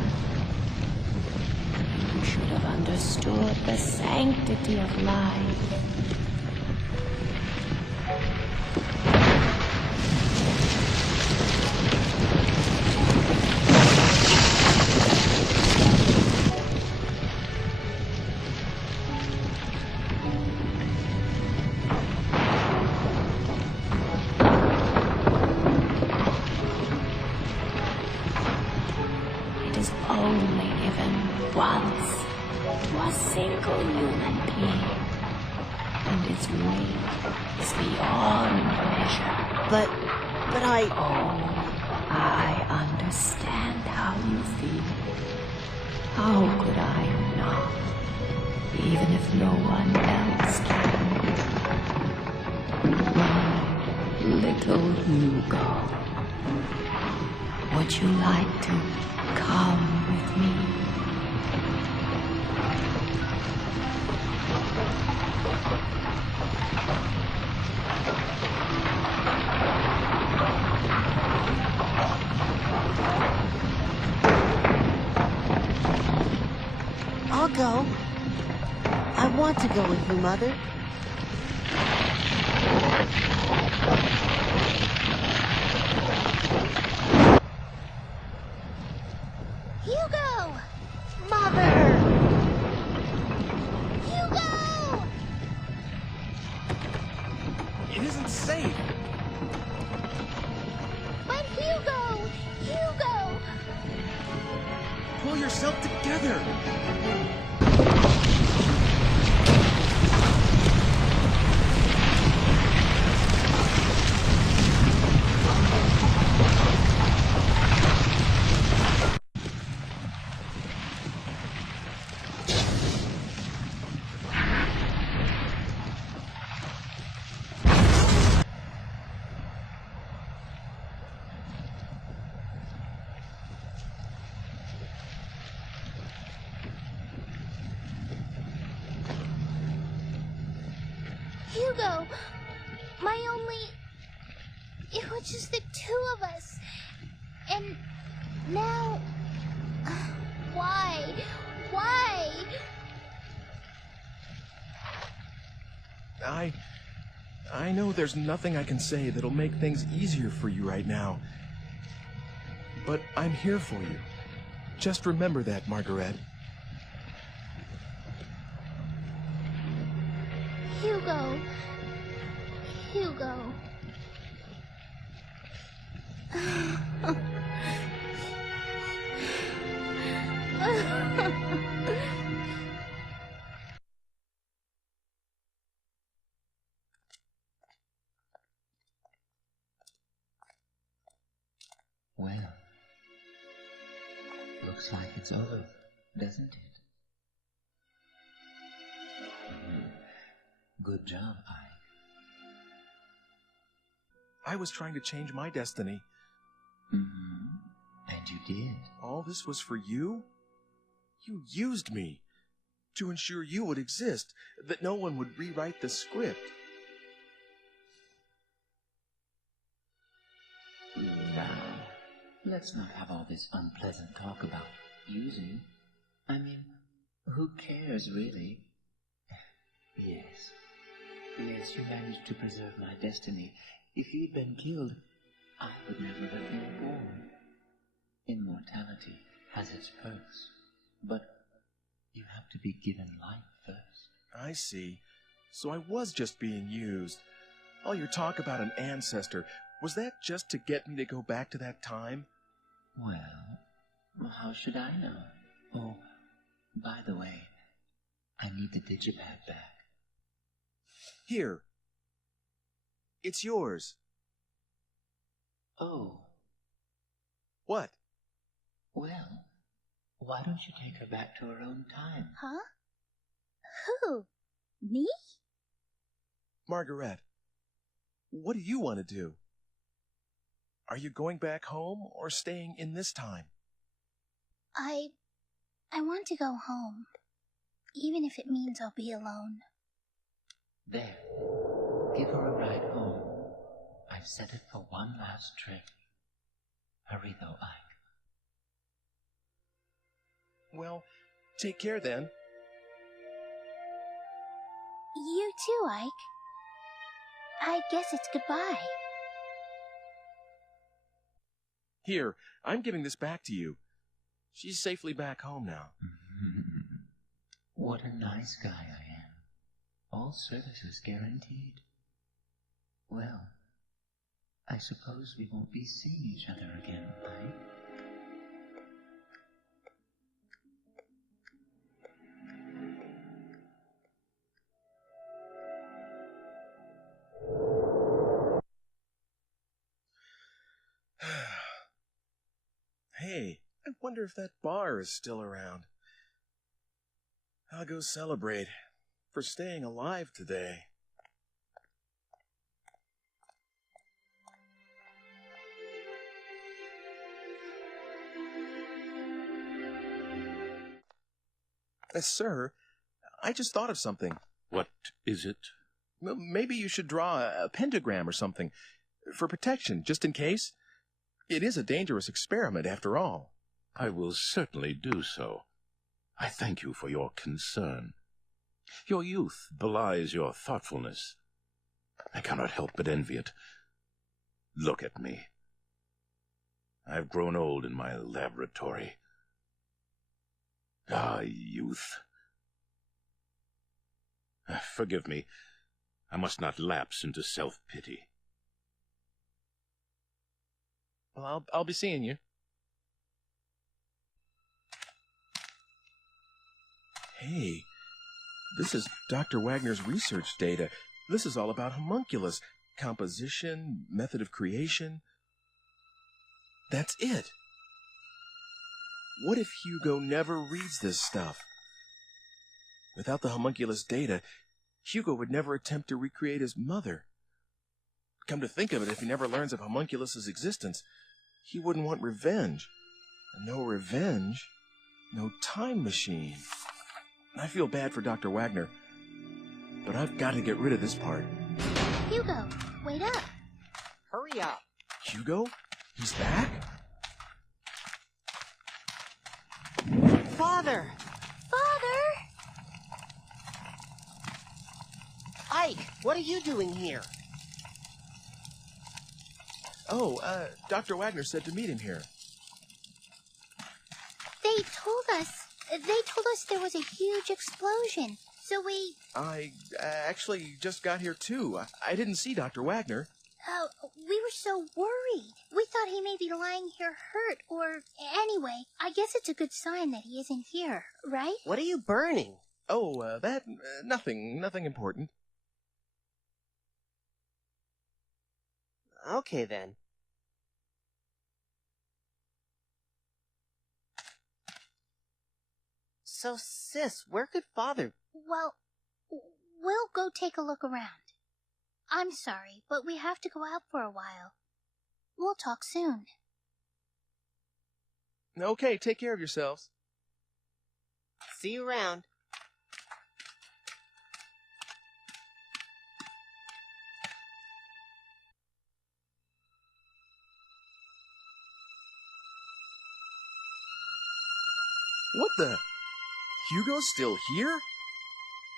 You should have understood the sanctity of life. Only given once to a single human being, and its weight is beyond measure. But I... Oh, I understand how you feel. How could I not? Even if no one else can. My little Hugo. Would you like to come with me? I'll go. I want to go with you, Mother. Hugo! Mother! Hugo! It isn't safe. But Hugo! Hugo! Pull yourself together. Hugo! My only... It was just the two of us. And now... Why? Why? I know there's nothing I can say that'll make things easier for you right now. But I'm here for you. Just remember that, Magarethe. Hugo. Hugo. Well, looks like it's over, doesn't it? Good job, Ike. I was trying to change my destiny. Mm-hmm. And you did. All this was for you? You used me to ensure you would exist, that no one would rewrite the script. Now, let's not have all this unpleasant talk about using. I mean, who cares, really? Yes, you managed to preserve my destiny. If you'd been killed, I would never have been born. Immortality has its perks, but you have to be given life first. I see. So I was just being used. All your talk about an ancestor, was that just to get me to go back to that time? Well, how should I know? Oh, by the way, I need the digipad back. Here. It's yours. Oh. What? Well, why don't you take her back to her own time? Huh? Who? Me? Magarethe, what do you want to do? Are you going back home or staying in this time? I want to go home. Even if it means I'll be alone. There. Give her a ride home. I've set it for one last trip. Hurry though, Ike. Well, take care then. You too, Ike. I guess it's goodbye. Here, I'm giving this back to you. She's safely back home now. What a nice guy I am. All services guaranteed. Well, I suppose we won't be seeing each other again, Ike. Hey, I wonder if that bar is still around. I'll go celebrate for staying alive today. Sir, I just thought of something. What is it? Maybe you should draw a pentagram or something, for protection, just in case. It is a dangerous experiment, after all. I will certainly do so. I thank you for your concern. Your youth belies your thoughtfulness. I cannot help but envy it. Look at me. I've grown old in my laboratory. Ah, youth. Forgive me. I must not lapse into self-pity. Well, I'll be seeing you. Hey, this is Dr. Wagner's research data. This is all about homunculus, composition, method of creation. That's it. What if Hugo never reads this stuff? Without the homunculus data, Hugo would never attempt to recreate his mother. Come to think of it, if he never learns of homunculus's existence, he wouldn't want revenge. And no revenge, no time machine. I feel bad for Dr. Wagner, but I've got to get rid of this part. Hugo, wait up. Hurry up. Hugo? He's back? Father! Father! Ike, what are you doing here? Oh, Dr. Wagner said to meet him here. They told us there was a huge explosion, so we... I actually just got here too. I didn't see Dr. Wagner. We were so worried. We thought he may be lying here hurt, or... Anyway, I guess it's a good sign that he isn't here, right? What are you burning? Oh, nothing important. Okay, then. So, sis, where could Father... Well, we'll go take a look around. I'm sorry, but we have to go out for a while. We'll talk soon. Okay, take care of yourselves. See you around. What the? Hugo's still here?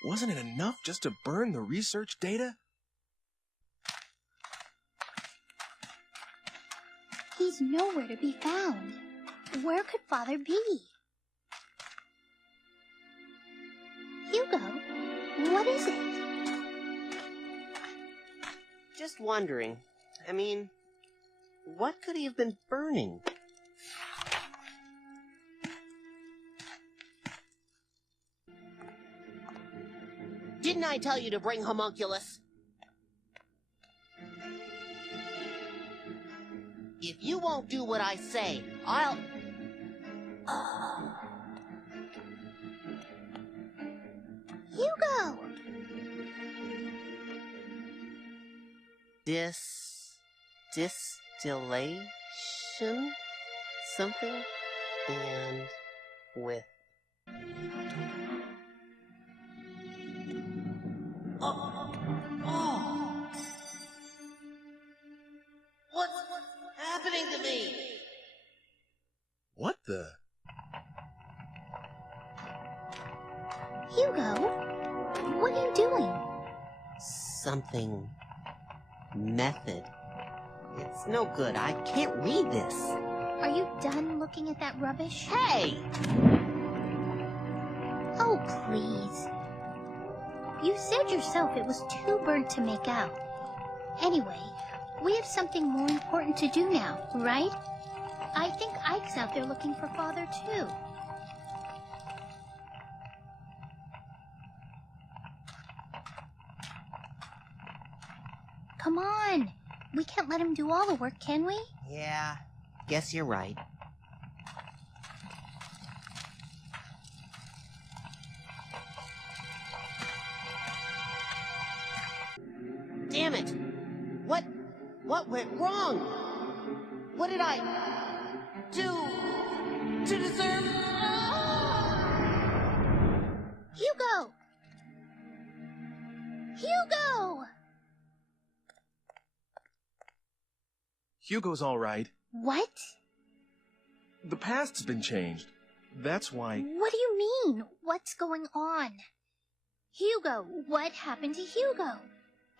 Wasn't it enough just to burn the research data? He's nowhere to be found. Where could Father be? Hugo, what is it? Just wondering. I mean, what could he have been burning? Didn't I tell you to bring homunculus? If you won't do what I say, I'll... Hugo! Distillation? Something? And with... Oh! What's happening to me? What the? Hugo, what are you doing? Something... method. It's no good. I can't read this. Are you done looking at that rubbish? Hey! Oh, please. You said yourself it was too burnt to make out. Anyway, we have something more important to do now, right? I think Ike's out there looking for Father, too. Come on. We can't let him do all the work, can we? Yeah, guess you're right. What went wrong? What did I do to deserve... Hugo! Hugo! Hugo's all right. What? The past's been changed. That's why... What do you mean? What's going on? Hugo, what happened to Hugo?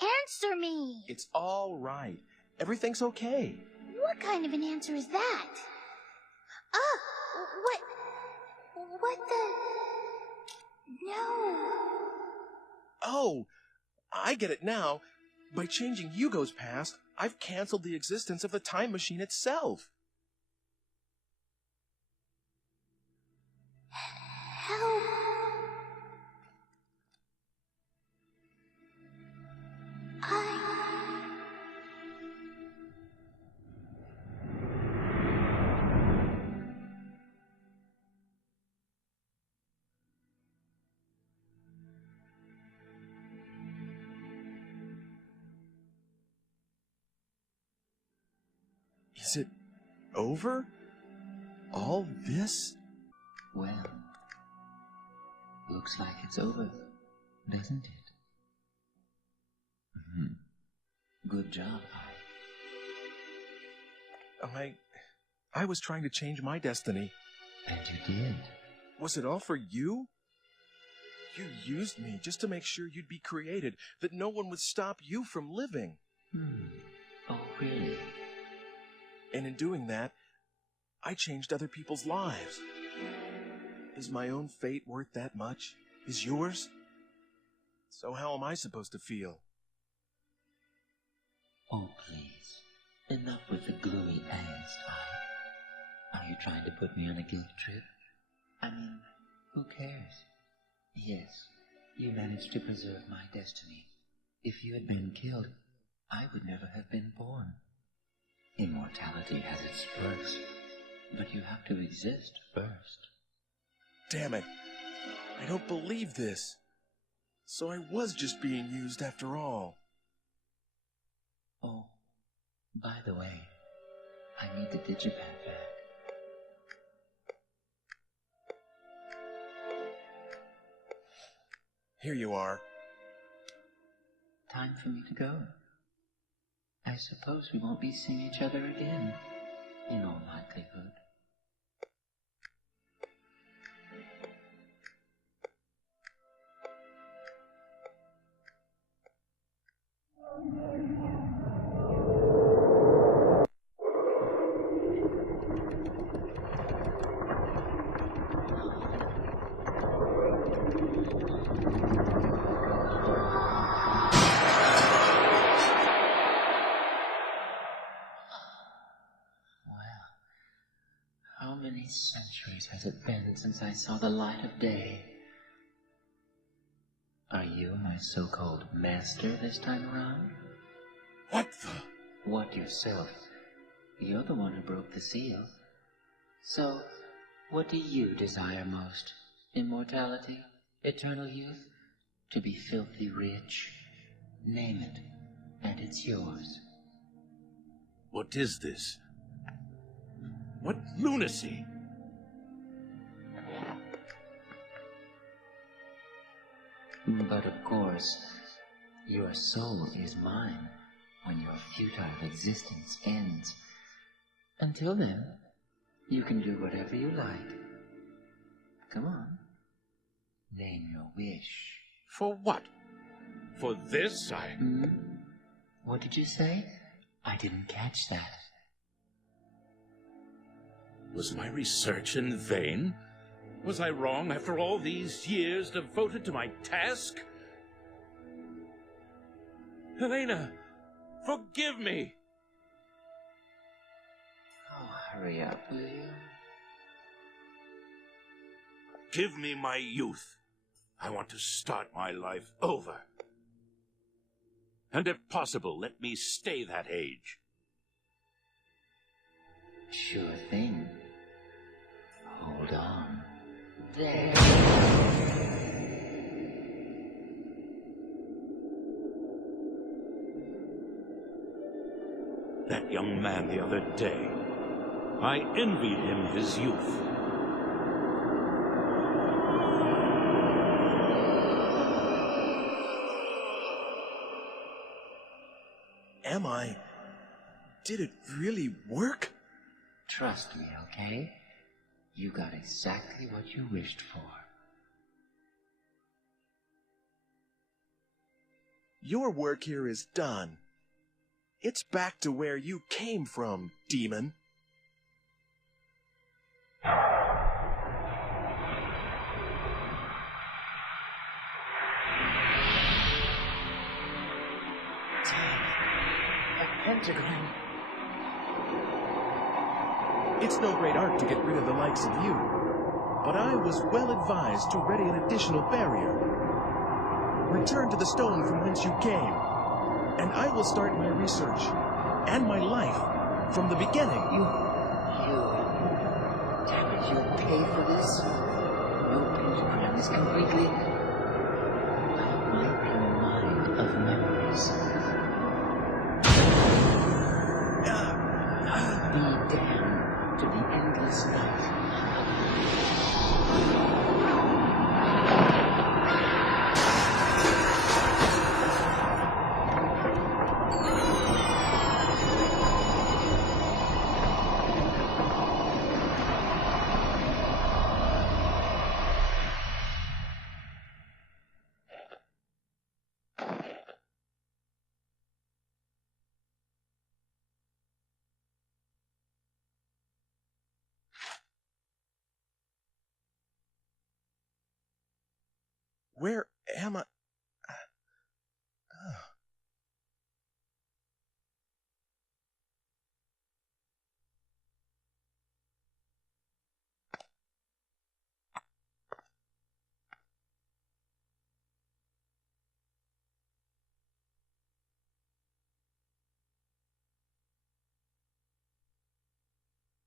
Answer me! It's all right. Everything's okay. What kind of an answer is that? What the... No... Oh, I get it now. By changing Hugo's past, I've canceled the existence of the time machine itself. Help... Is it over? All this? Well, looks like it's over, doesn't it? Good job, I was trying to change my destiny. And you did. Was it all for you? You used me just to make sure you'd be created, that no one would stop you from living. Oh, really? And in doing that, I changed other people's lives. Is my own fate worth that much? Is yours? So how am I supposed to feel? Oh, please. Enough with the gloomy angst, Are you trying to put me on a guilt trip? I mean, who cares? Yes, you managed to preserve my destiny. If you had been killed, I would never have been born. Immortality has its perks, but you have to exist first. Damn it. I don't believe this. So I was just being used after all. Oh, by the way, I need the digipad back. Here you are. Time for me to go. I suppose we won't be seeing each other again, in all likelihood. How many centuries has it been since I saw the light of day? Are you my so-called master this time around? What the? What yourself? You're the one who broke the seal. So, what do you desire most? Immortality? Eternal youth? To be filthy rich? Name it, and it's yours. What is this? What lunacy? But of course, your soul is mine when your futile existence ends. Until then, you can do whatever you like. Come on. Name your wish. For what? For this, What did you say? I didn't catch that. Was my research in vain? Was I wrong after all these years devoted to my task? Helena, forgive me! Oh, hurry up, will you? Give me my youth. I want to start my life over. And if possible, let me stay that age. Sure thing. Hold on. There. that young man the other day. I envied him his youth. Am I? Did it really work? Trust me, okay? You got exactly what you wished for. Your work here is done. It's back to where you came from, demon. Pentagram. It's no great art to get rid of the likes of you, but I was well advised to ready an additional barrier. Return to the stone from whence you came, and I will start my research and my life from the beginning. You... Damn it, you'll pay for this? Your pentagram is completely... wiped your mind of memories. Be damned to the endless night. Where am I?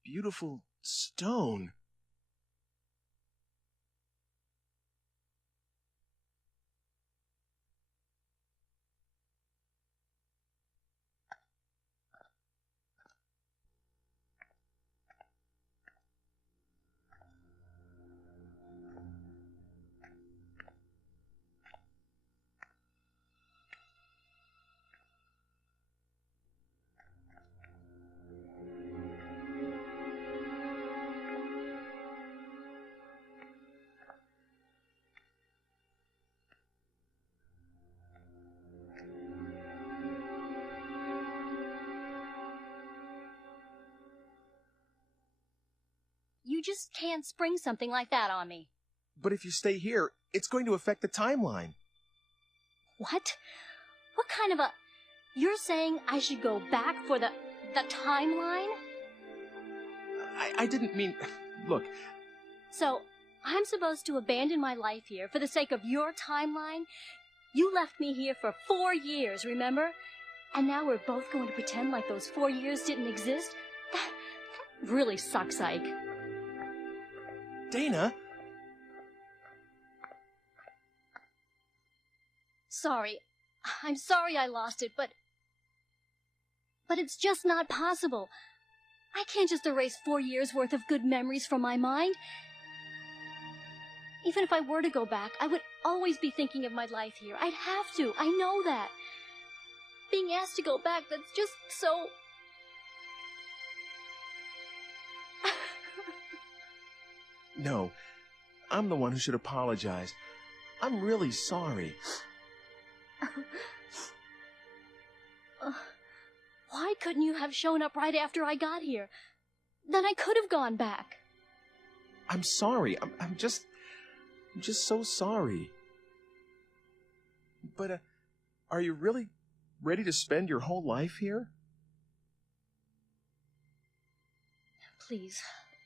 Beautiful stone. You just can't spring something like that on me. But if you stay here, it's going to affect the timeline. What? What kind of a... You're saying I should go back for the timeline? I didn't mean... Look. So, I'm supposed to abandon my life here for the sake of your timeline? You left me here for 4 years, remember? And now we're both going to pretend like those 4 years didn't exist? That really sucks, Ike. Dana? Sorry. I'm sorry I lost it, but it's just not possible. I can't just erase 4 years' worth of good memories from my mind. Even if I were to go back, I would always be thinking of my life here. I'd have to. I know that. Being asked to go back, that's just so... No, I'm the one who should apologize. I'm really sorry. Why couldn't you have shown up right after I got here? Then I could have gone back. I'm sorry. I'm just so sorry. But, are you really ready to spend your whole life here? Please,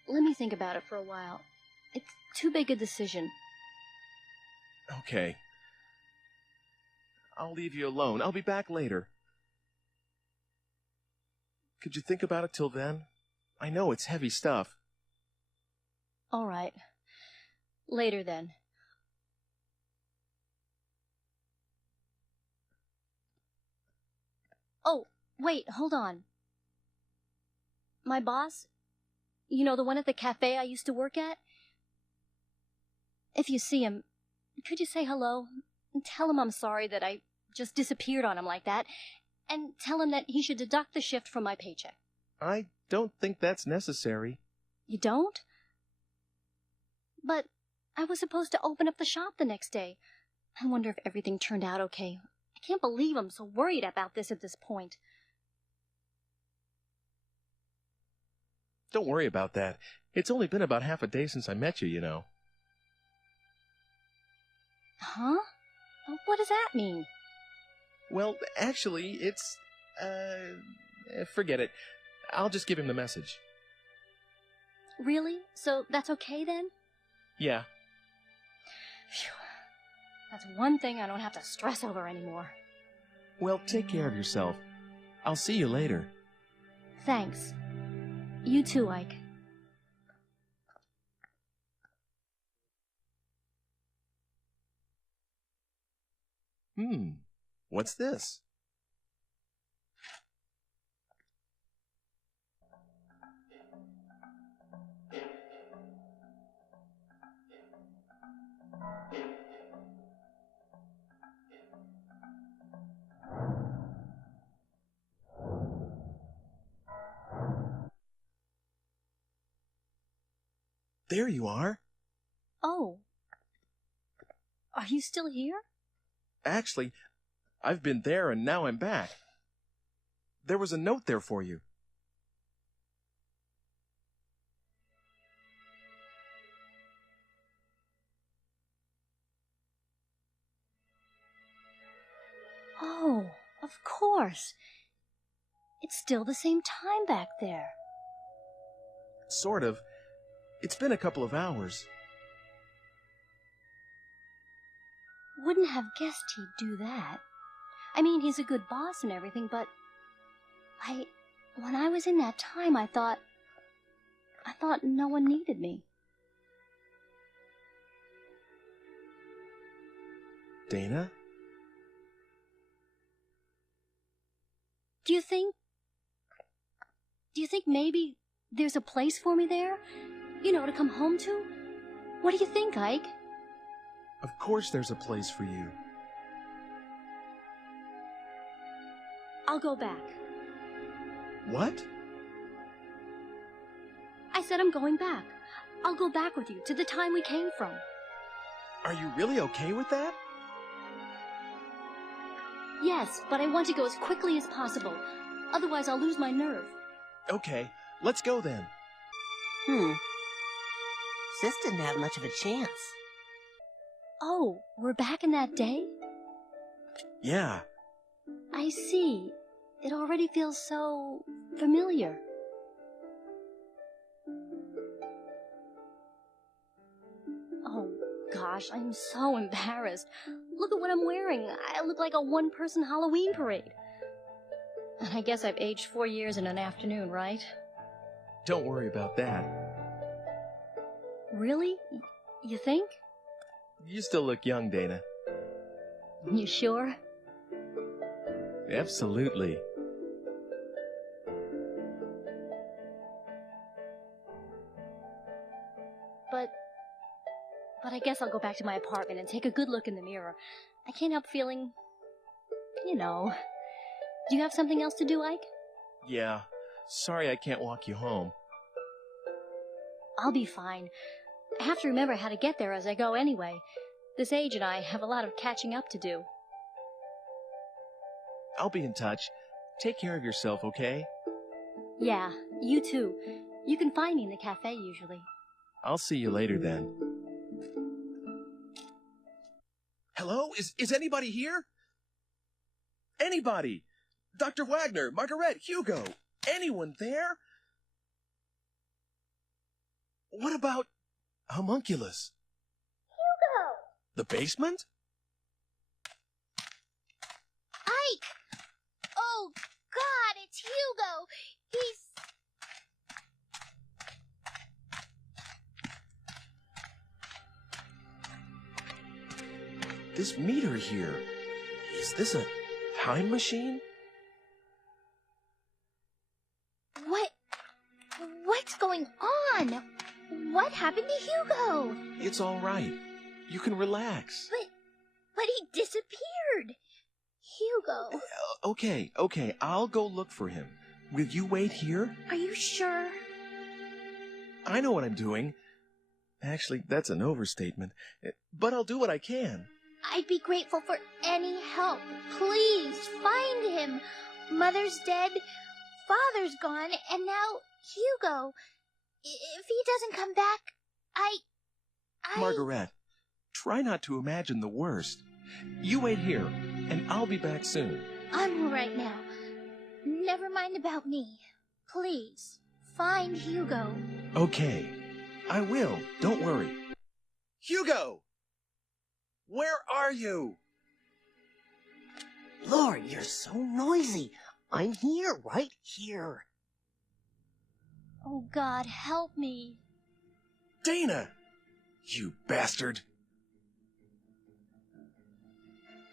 let me think about it for a while. It's too big a decision. Okay. I'll leave you alone. I'll be back later. Could you think about it till then? I know it's heavy stuff. All right. Later then. Oh, wait, hold on. my boss, you know, the one at the cafe I used to work at, if you see him, could you say hello and tell him I'm sorry that I just disappeared on him like that, and tell him that he should deduct the shift from my paycheck? I don't think that's necessary. You don't? But I was supposed to open up the shop the next day. I wonder if everything turned out okay. I can't believe I'm so worried about this at this point. Don't worry about that. It's only been about half a day since I met you, you know. Huh? What does that mean? Well, actually, it's, forget it. I'll just give him the message. Really? So that's okay then? Yeah. Phew. That's one thing I don't have to stress over anymore. Well, take care of yourself. I'll see you later. Thanks. You too, Ike. What's this? There you are. Oh. Are you still here? Actually, I've been there and now I'm back. There was a note there for you. Oh, of course. It's still the same time back there. Sort of. It's been a couple of hours. Wouldn't have guessed he'd do that. I mean, he's a good boss and everything, but when I was in that time, I thought no one needed me. Dana? Do you think maybe there's a place for me there? You know, to come home to? What do you think, Ike? Of course there's a place for you. I'll go back. What? I said I'm going back. I'll go back with you to the time we came from. Are you really okay with that? Yes, but I want to go as quickly as possible. Otherwise, I'll lose my nerve. Okay, let's go then. Sis didn't have much of a chance. Oh, we're back in that day? Yeah. I see. It already feels so familiar. Oh, gosh, I'm so embarrassed. Look at what I'm wearing. I look like a one-person Halloween parade. And I guess I've aged 4 years in an afternoon, right? Don't worry about that. Really? You think? You still look young, Dana. You sure? Absolutely. But I guess I'll go back to my apartment and take a good look in the mirror. I can't help feeling, you know. Do you have something else to do, Ike? Yeah. Sorry I can't walk you home. I'll be fine. I have to remember how to get there as I go anyway. This age and I have a lot of catching up to do. I'll be in touch. Take care of yourself, okay? Yeah, you too. You can find me in the cafe usually. I'll see you later then. Hello? Is anybody here? Anybody? Dr. Wagner, Magarethe, Hugo. Anyone there? What about Homunculus? Hugo! The basement? Ike! Oh, God, it's Hugo! This meter here, is this a time machine? on? What happened to Hugo? It's all right. You can relax. But he disappeared. Hugo. Okay, I'll go look for him. Will you wait here? Are you sure? I know what I'm doing. Actually, that's an overstatement. But I'll do what I can. I'd be grateful for any help. Please, find him. Mother's dead, Father's gone, and now Hugo. If he doesn't come back, I... Magarethe, try not to imagine the worst. You wait here, and I'll be back soon. I'm all right now. Never mind about me. Please, find Hugo. Okay, I will. Don't worry. Hugo! Where are you? Lord, you're so noisy. I'm here, right here. Oh, God, help me. Dana! You bastard!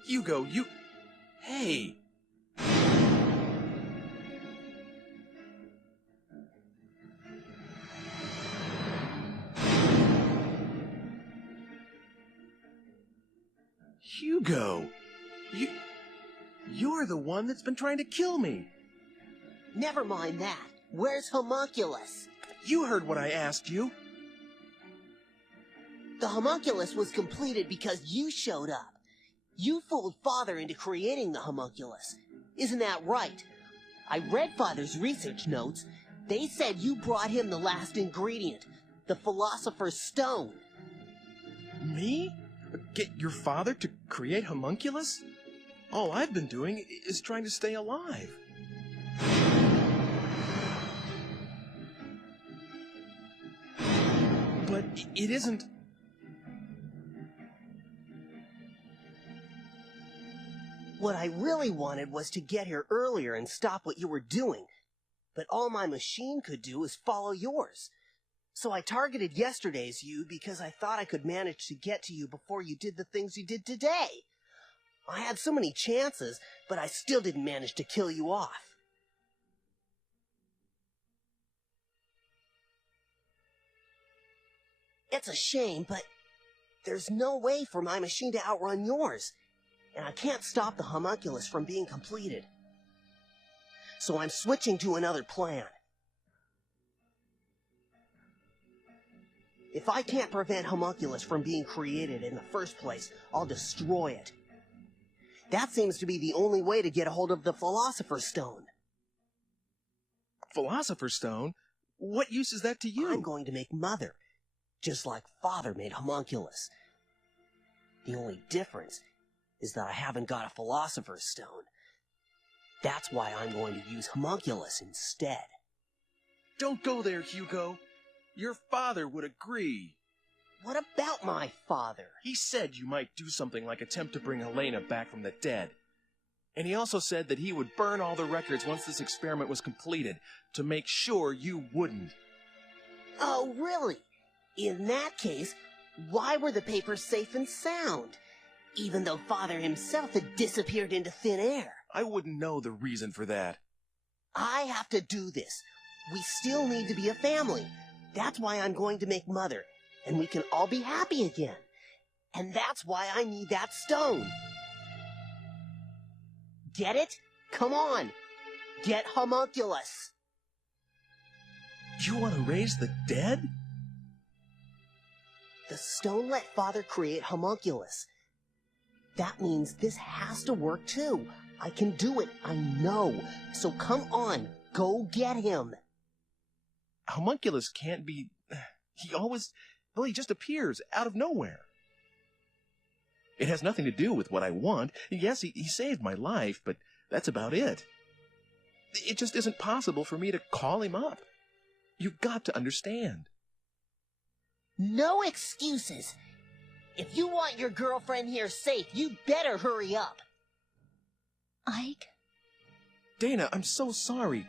Hugo, you... Hey! Hugo! You're the one that's been trying to kill me! Never mind that. Where's Homunculus? You heard what I asked you. The Homunculus was completed because you showed up. You fooled Father into creating the Homunculus. Isn't that right? I read Father's research notes. They said you brought him the last ingredient, the Philosopher's Stone. Me? Get your father to create Homunculus? All I've been doing is trying to stay alive. But it isn't... What I really wanted was to get here earlier and stop what you were doing. But all my machine could do is follow yours. So I targeted yesterday's you because I thought I could manage to get to you before you did the things you did today. I had so many chances, but I still didn't manage to kill you off. It's a shame, but there's no way for my machine to outrun yours, and I can't stop the Homunculus from being completed. So I'm switching to another plan. If I can't prevent Homunculus from being created in the first place, I'll destroy it. That seems to be the only way to get a hold of the Philosopher's Stone. Philosopher's Stone? What use is that to you? I'm going to make Mother, just like Father made Homunculus. The only difference is that I haven't got a Philosopher's Stone. That's why I'm going to use Homunculus instead. Don't go there, Hugo. Your father would agree. What about my father? He said you might do something like attempt to bring Helena back from the dead. And he also said that he would burn all the records once this experiment was completed, to make sure you wouldn't. Oh, really? In that case, why were the papers safe and sound? Even though Father himself had disappeared into thin air. I wouldn't know the reason for that. I have to do this. We still need to be a family. That's why I'm going to make Mother, and we can all be happy again. And that's why I need that stone. Get it? Come on. Get Homunculus. You want to raise the dead? The stone let Father create Homunculus. That means this has to work too. I can do it, I know. So come on, go get him. Homunculus can't be... he just appears out of nowhere. It has nothing to do with what I want. Yes, he saved my life, but that's about it. It just isn't possible for me to call him up. You've got to understand. No excuses. If you want your girlfriend here safe, you better hurry up. Ike? Dana, I'm so sorry.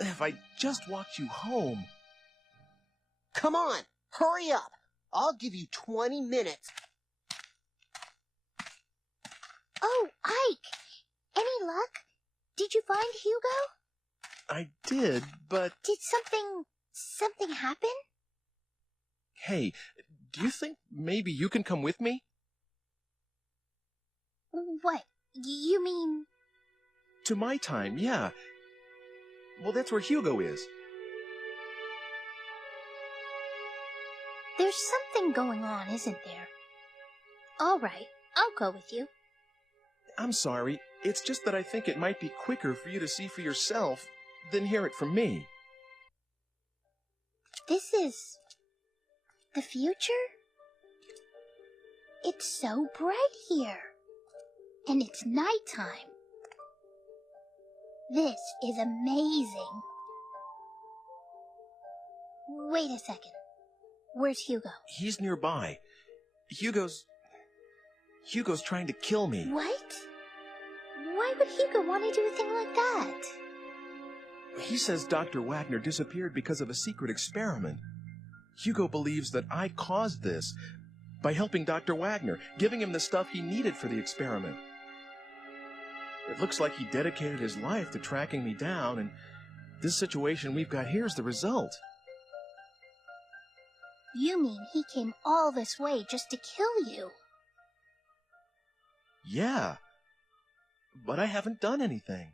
If I just walked you home... Come on, hurry up. I'll give you 20 minutes. Oh, Ike! Any luck? Did you find Hugo? I did, but... Did something Something happen? Hey, do you think maybe you can come with me? What? You mean... To my time, yeah. Well, that's where Hugo is. There's something going on, isn't there? All right, I'll go with you. I'm sorry. It's just that I think it might be quicker for you to see for yourself than hear it from me. This is... the future? It's so bright here. And it's nighttime. This is amazing. Wait a second. Where's Hugo? He's nearby. Hugo's trying to kill me. What? Why would Hugo want to do a thing like that? He says Dr. Wagner disappeared because of a secret experiment. Hugo believes that I caused this by helping Dr. Wagner, giving him the stuff he needed for the experiment. It looks like he dedicated his life to tracking me down, and this situation we've got here is the result. You mean he came all this way just to kill you? Yeah. But I haven't done anything.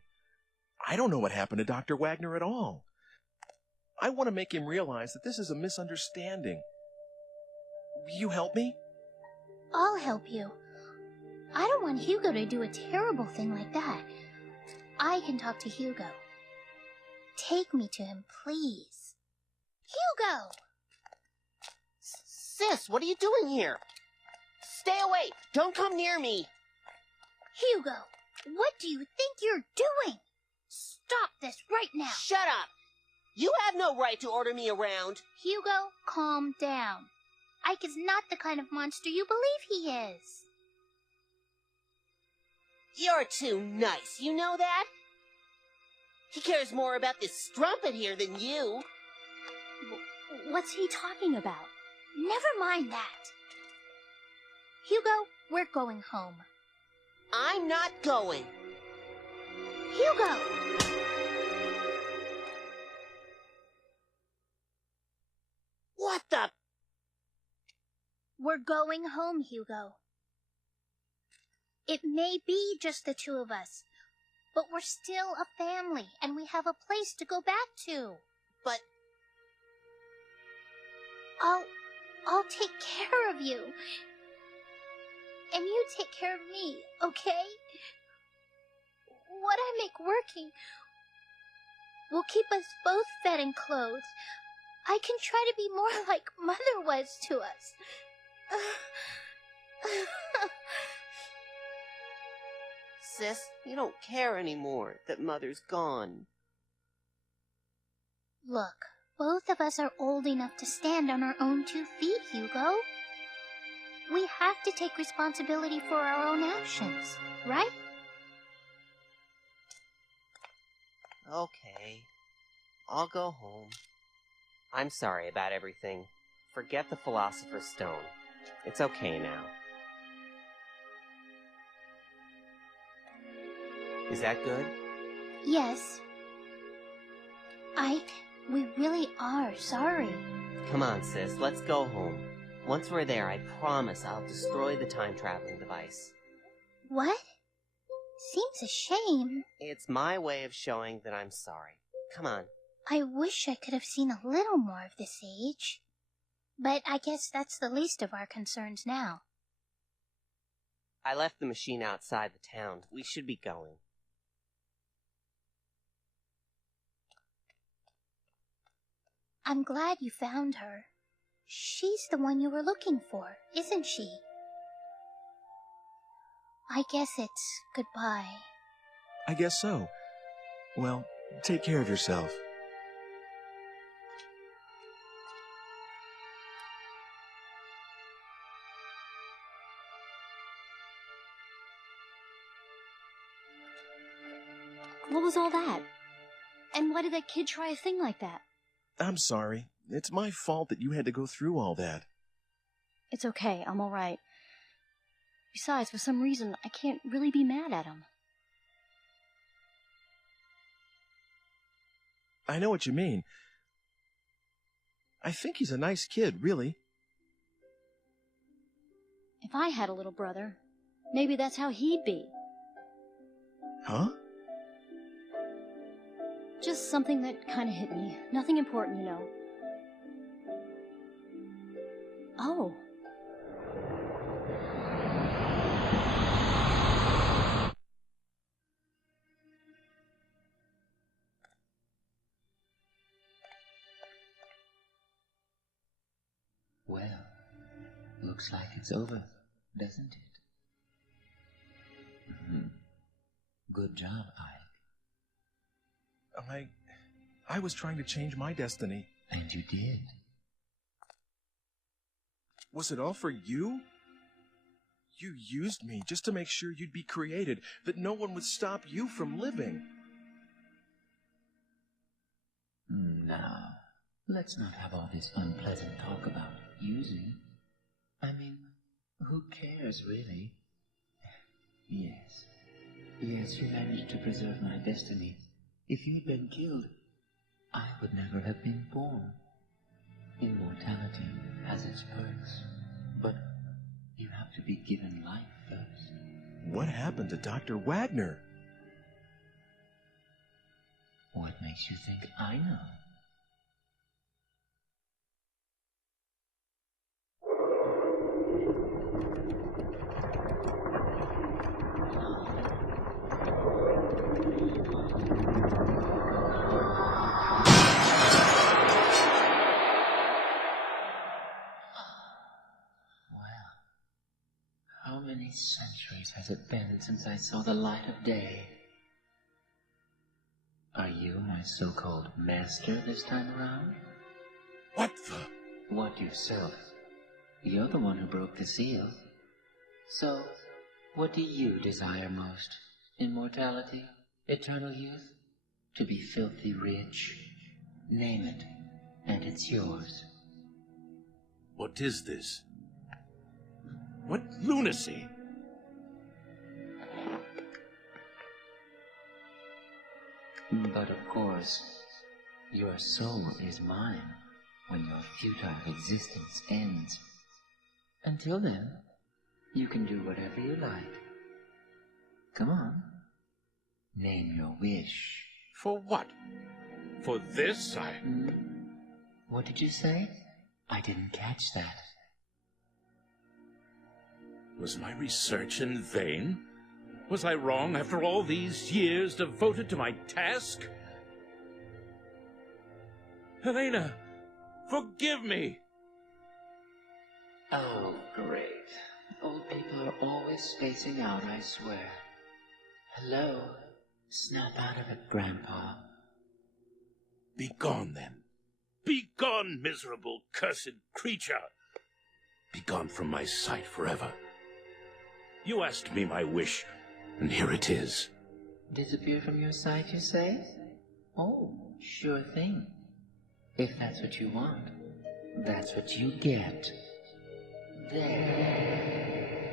I don't know what happened to Dr. Wagner at all. I want to make him realize that this is a misunderstanding. Will you help me? I'll help you. I don't want Hugo to do a terrible thing like that. I can talk to Hugo. Take me to him, please. Hugo! Sis, what are you doing here? Stay away! Don't come near me! Hugo, what do you think you're doing? Stop this right now! Shut up! You have no right to order me around! Hugo, calm down. Ike is not the kind of monster you believe he is. You're too nice, you know that? He cares more about this strumpet here than you. What's he talking about? Never mind that. Hugo, we're going home. I'm not going. Hugo! What the... We're going home, Hugo. It may be just the two of us, but we're still a family, and we have a place to go back to. But... I'll take care of you. And you take care of me, okay? What I make working will keep us both fed and clothed. I can try to be more like Mother was to us. Sis, you don't care anymore that Mother's gone. Look, both of us are old enough to stand on our own 2 feet, Hugo. We have to take responsibility for our own actions, right? Okay. I'll go home. I'm sorry about everything. Forget the Philosopher's Stone. It's okay now. Is that good? Yes. Ike, we really are sorry. Come on, sis, let's go home. Once we're there, I promise I'll destroy the time-traveling device. What? Seems a shame. It's my way of showing that I'm sorry. Come on. I wish I could have seen a little more of this age. But I guess that's the least of our concerns now. I left the machine outside the town. We should be going. I'm glad you found her. She's the one you were looking for, isn't she? I guess it's goodbye. I guess so. Well, take care of yourself. What was all that? And why did that kid try a thing like that? I'm sorry. It's my fault that you had to go through all that. It's okay, I'm alright. Besides, for some reason, I can't really be mad at him. I know what you mean. I think he's a nice kid, really. If I had a little brother, maybe that's how he'd be. Huh? Just something that kind of hit me. Nothing important, you know. Oh. Well, looks like it's over, doesn't it? Good job, Ike. I was trying to change my destiny. And you did. Was it all for you? You used me just to make sure you'd be created, that no one would stop you from living. Now, let's not have all this unpleasant talk about using. I mean, who cares, really? Yes, you managed to preserve my destiny. If you'd been killed, I would never have been born. Immortality has its perks, but you have to be given life first. What happened to Dr. Wagner? What makes you think I know? How many centuries has it been since I saw the light of day? Are you my so-called master this time around? What the? What yourself? You're the one who broke the seal. So, what do you desire most? Immortality? Eternal youth? To be filthy rich? Name it, and it's yours. What is this? What lunacy? But of course, your soul is mine when your futile existence ends. Until then, you can do whatever you like. Come on. Name your wish. For what? For this, What did you say? I didn't catch that. Was my research in vain? Was I wrong after all these years devoted to my task? Helena, forgive me! Oh, great. Old people are always spacing out, I swear. Hello? Snap out of it, Grandpa. Be gone, then. Be gone, miserable, cursed creature! Be gone from my sight forever. You asked me my wish, and here it is. Disappear from your sight, you say? Oh, sure thing. If that's what you want, that's what you get. There.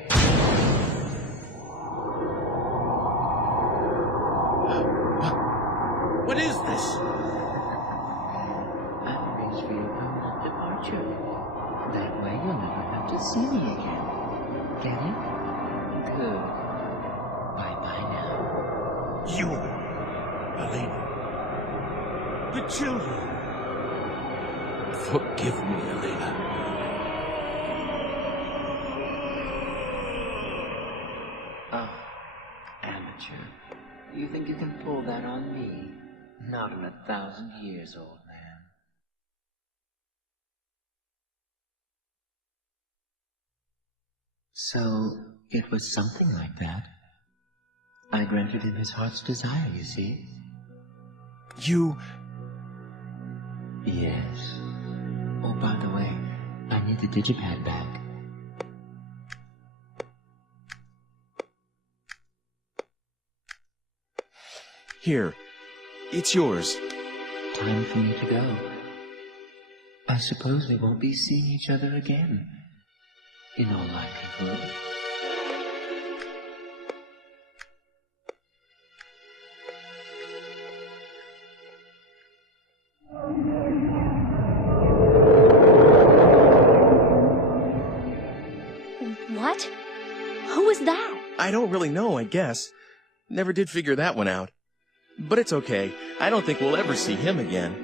What is this? I've arranged for your permanent departure. That way you'll never have to see me again. Get it? Good. Bye-bye now. You, Helena. The children. Forgive me, Helena. Oh, amateur. You think you can pull that on me? Not in 1,000 years, old man. So, it was something like that. I granted him his heart's desire, you see. You... Yes. Oh, by the way, I need the digipad back. Here. It's yours. Time for me to go. I suppose we won't be seeing each other again. In all likelihood. I don't really know, I guess. Never did figure that one out. But it's okay. I don't think we'll ever see him again.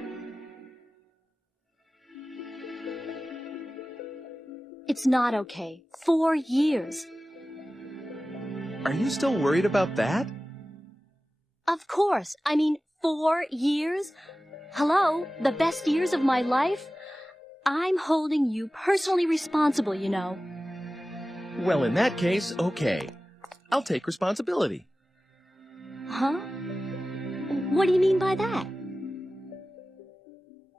It's not okay. 4 years. Are you still worried about that? Of course. I mean, 4 years? Hello, the best years of my life? I'm holding you personally responsible, you know. Well, in that case, okay. I'll take responsibility. Huh? What do you mean by that?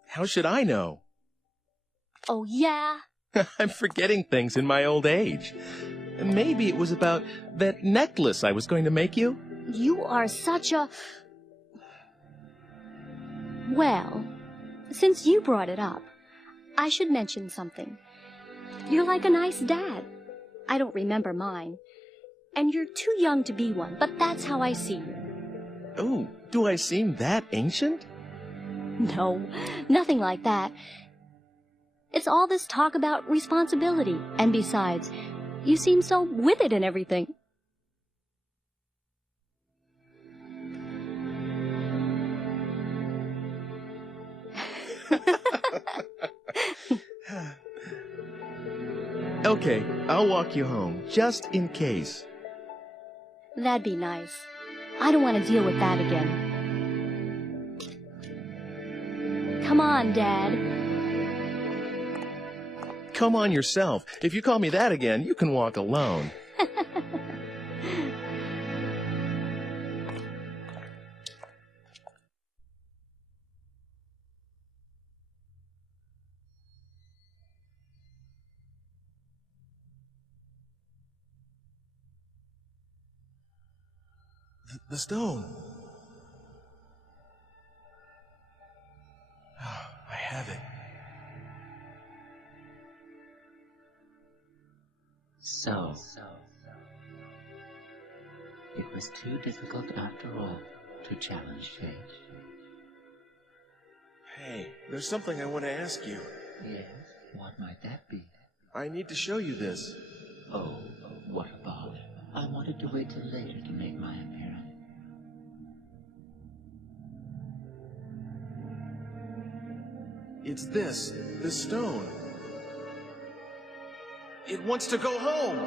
How should I know? Oh, yeah? I'm forgetting things in my old age. Maybe it was about that necklace I was going to make you? You are such a... Well, since you brought it up, I should mention something. You're like a nice dad. I don't remember mine. And you're too young to be one, but that's how I see you. Oh, do I seem that ancient? No, nothing like that. It's all this talk about responsibility, and besides, you seem so with it and everything. Okay, I'll walk you home, just in case. That'd be nice. I don't want to deal with that again. Come on, Dad. Come on yourself. If you call me that again, you can walk alone. The stone. Oh, I have it. So, it was too difficult after all to challenge fate. Hey, there's something I want to ask you. Yes, what might that be? I need to show you this. Oh, what a bother. I wanted to wait till later to make my appearance. It's this stone. It wants to go home.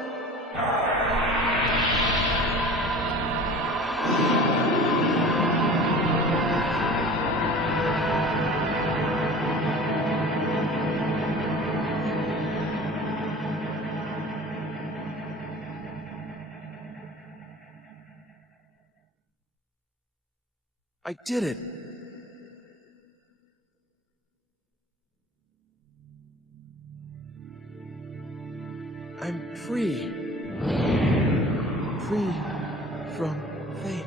I did it. I'm free. Free from fate.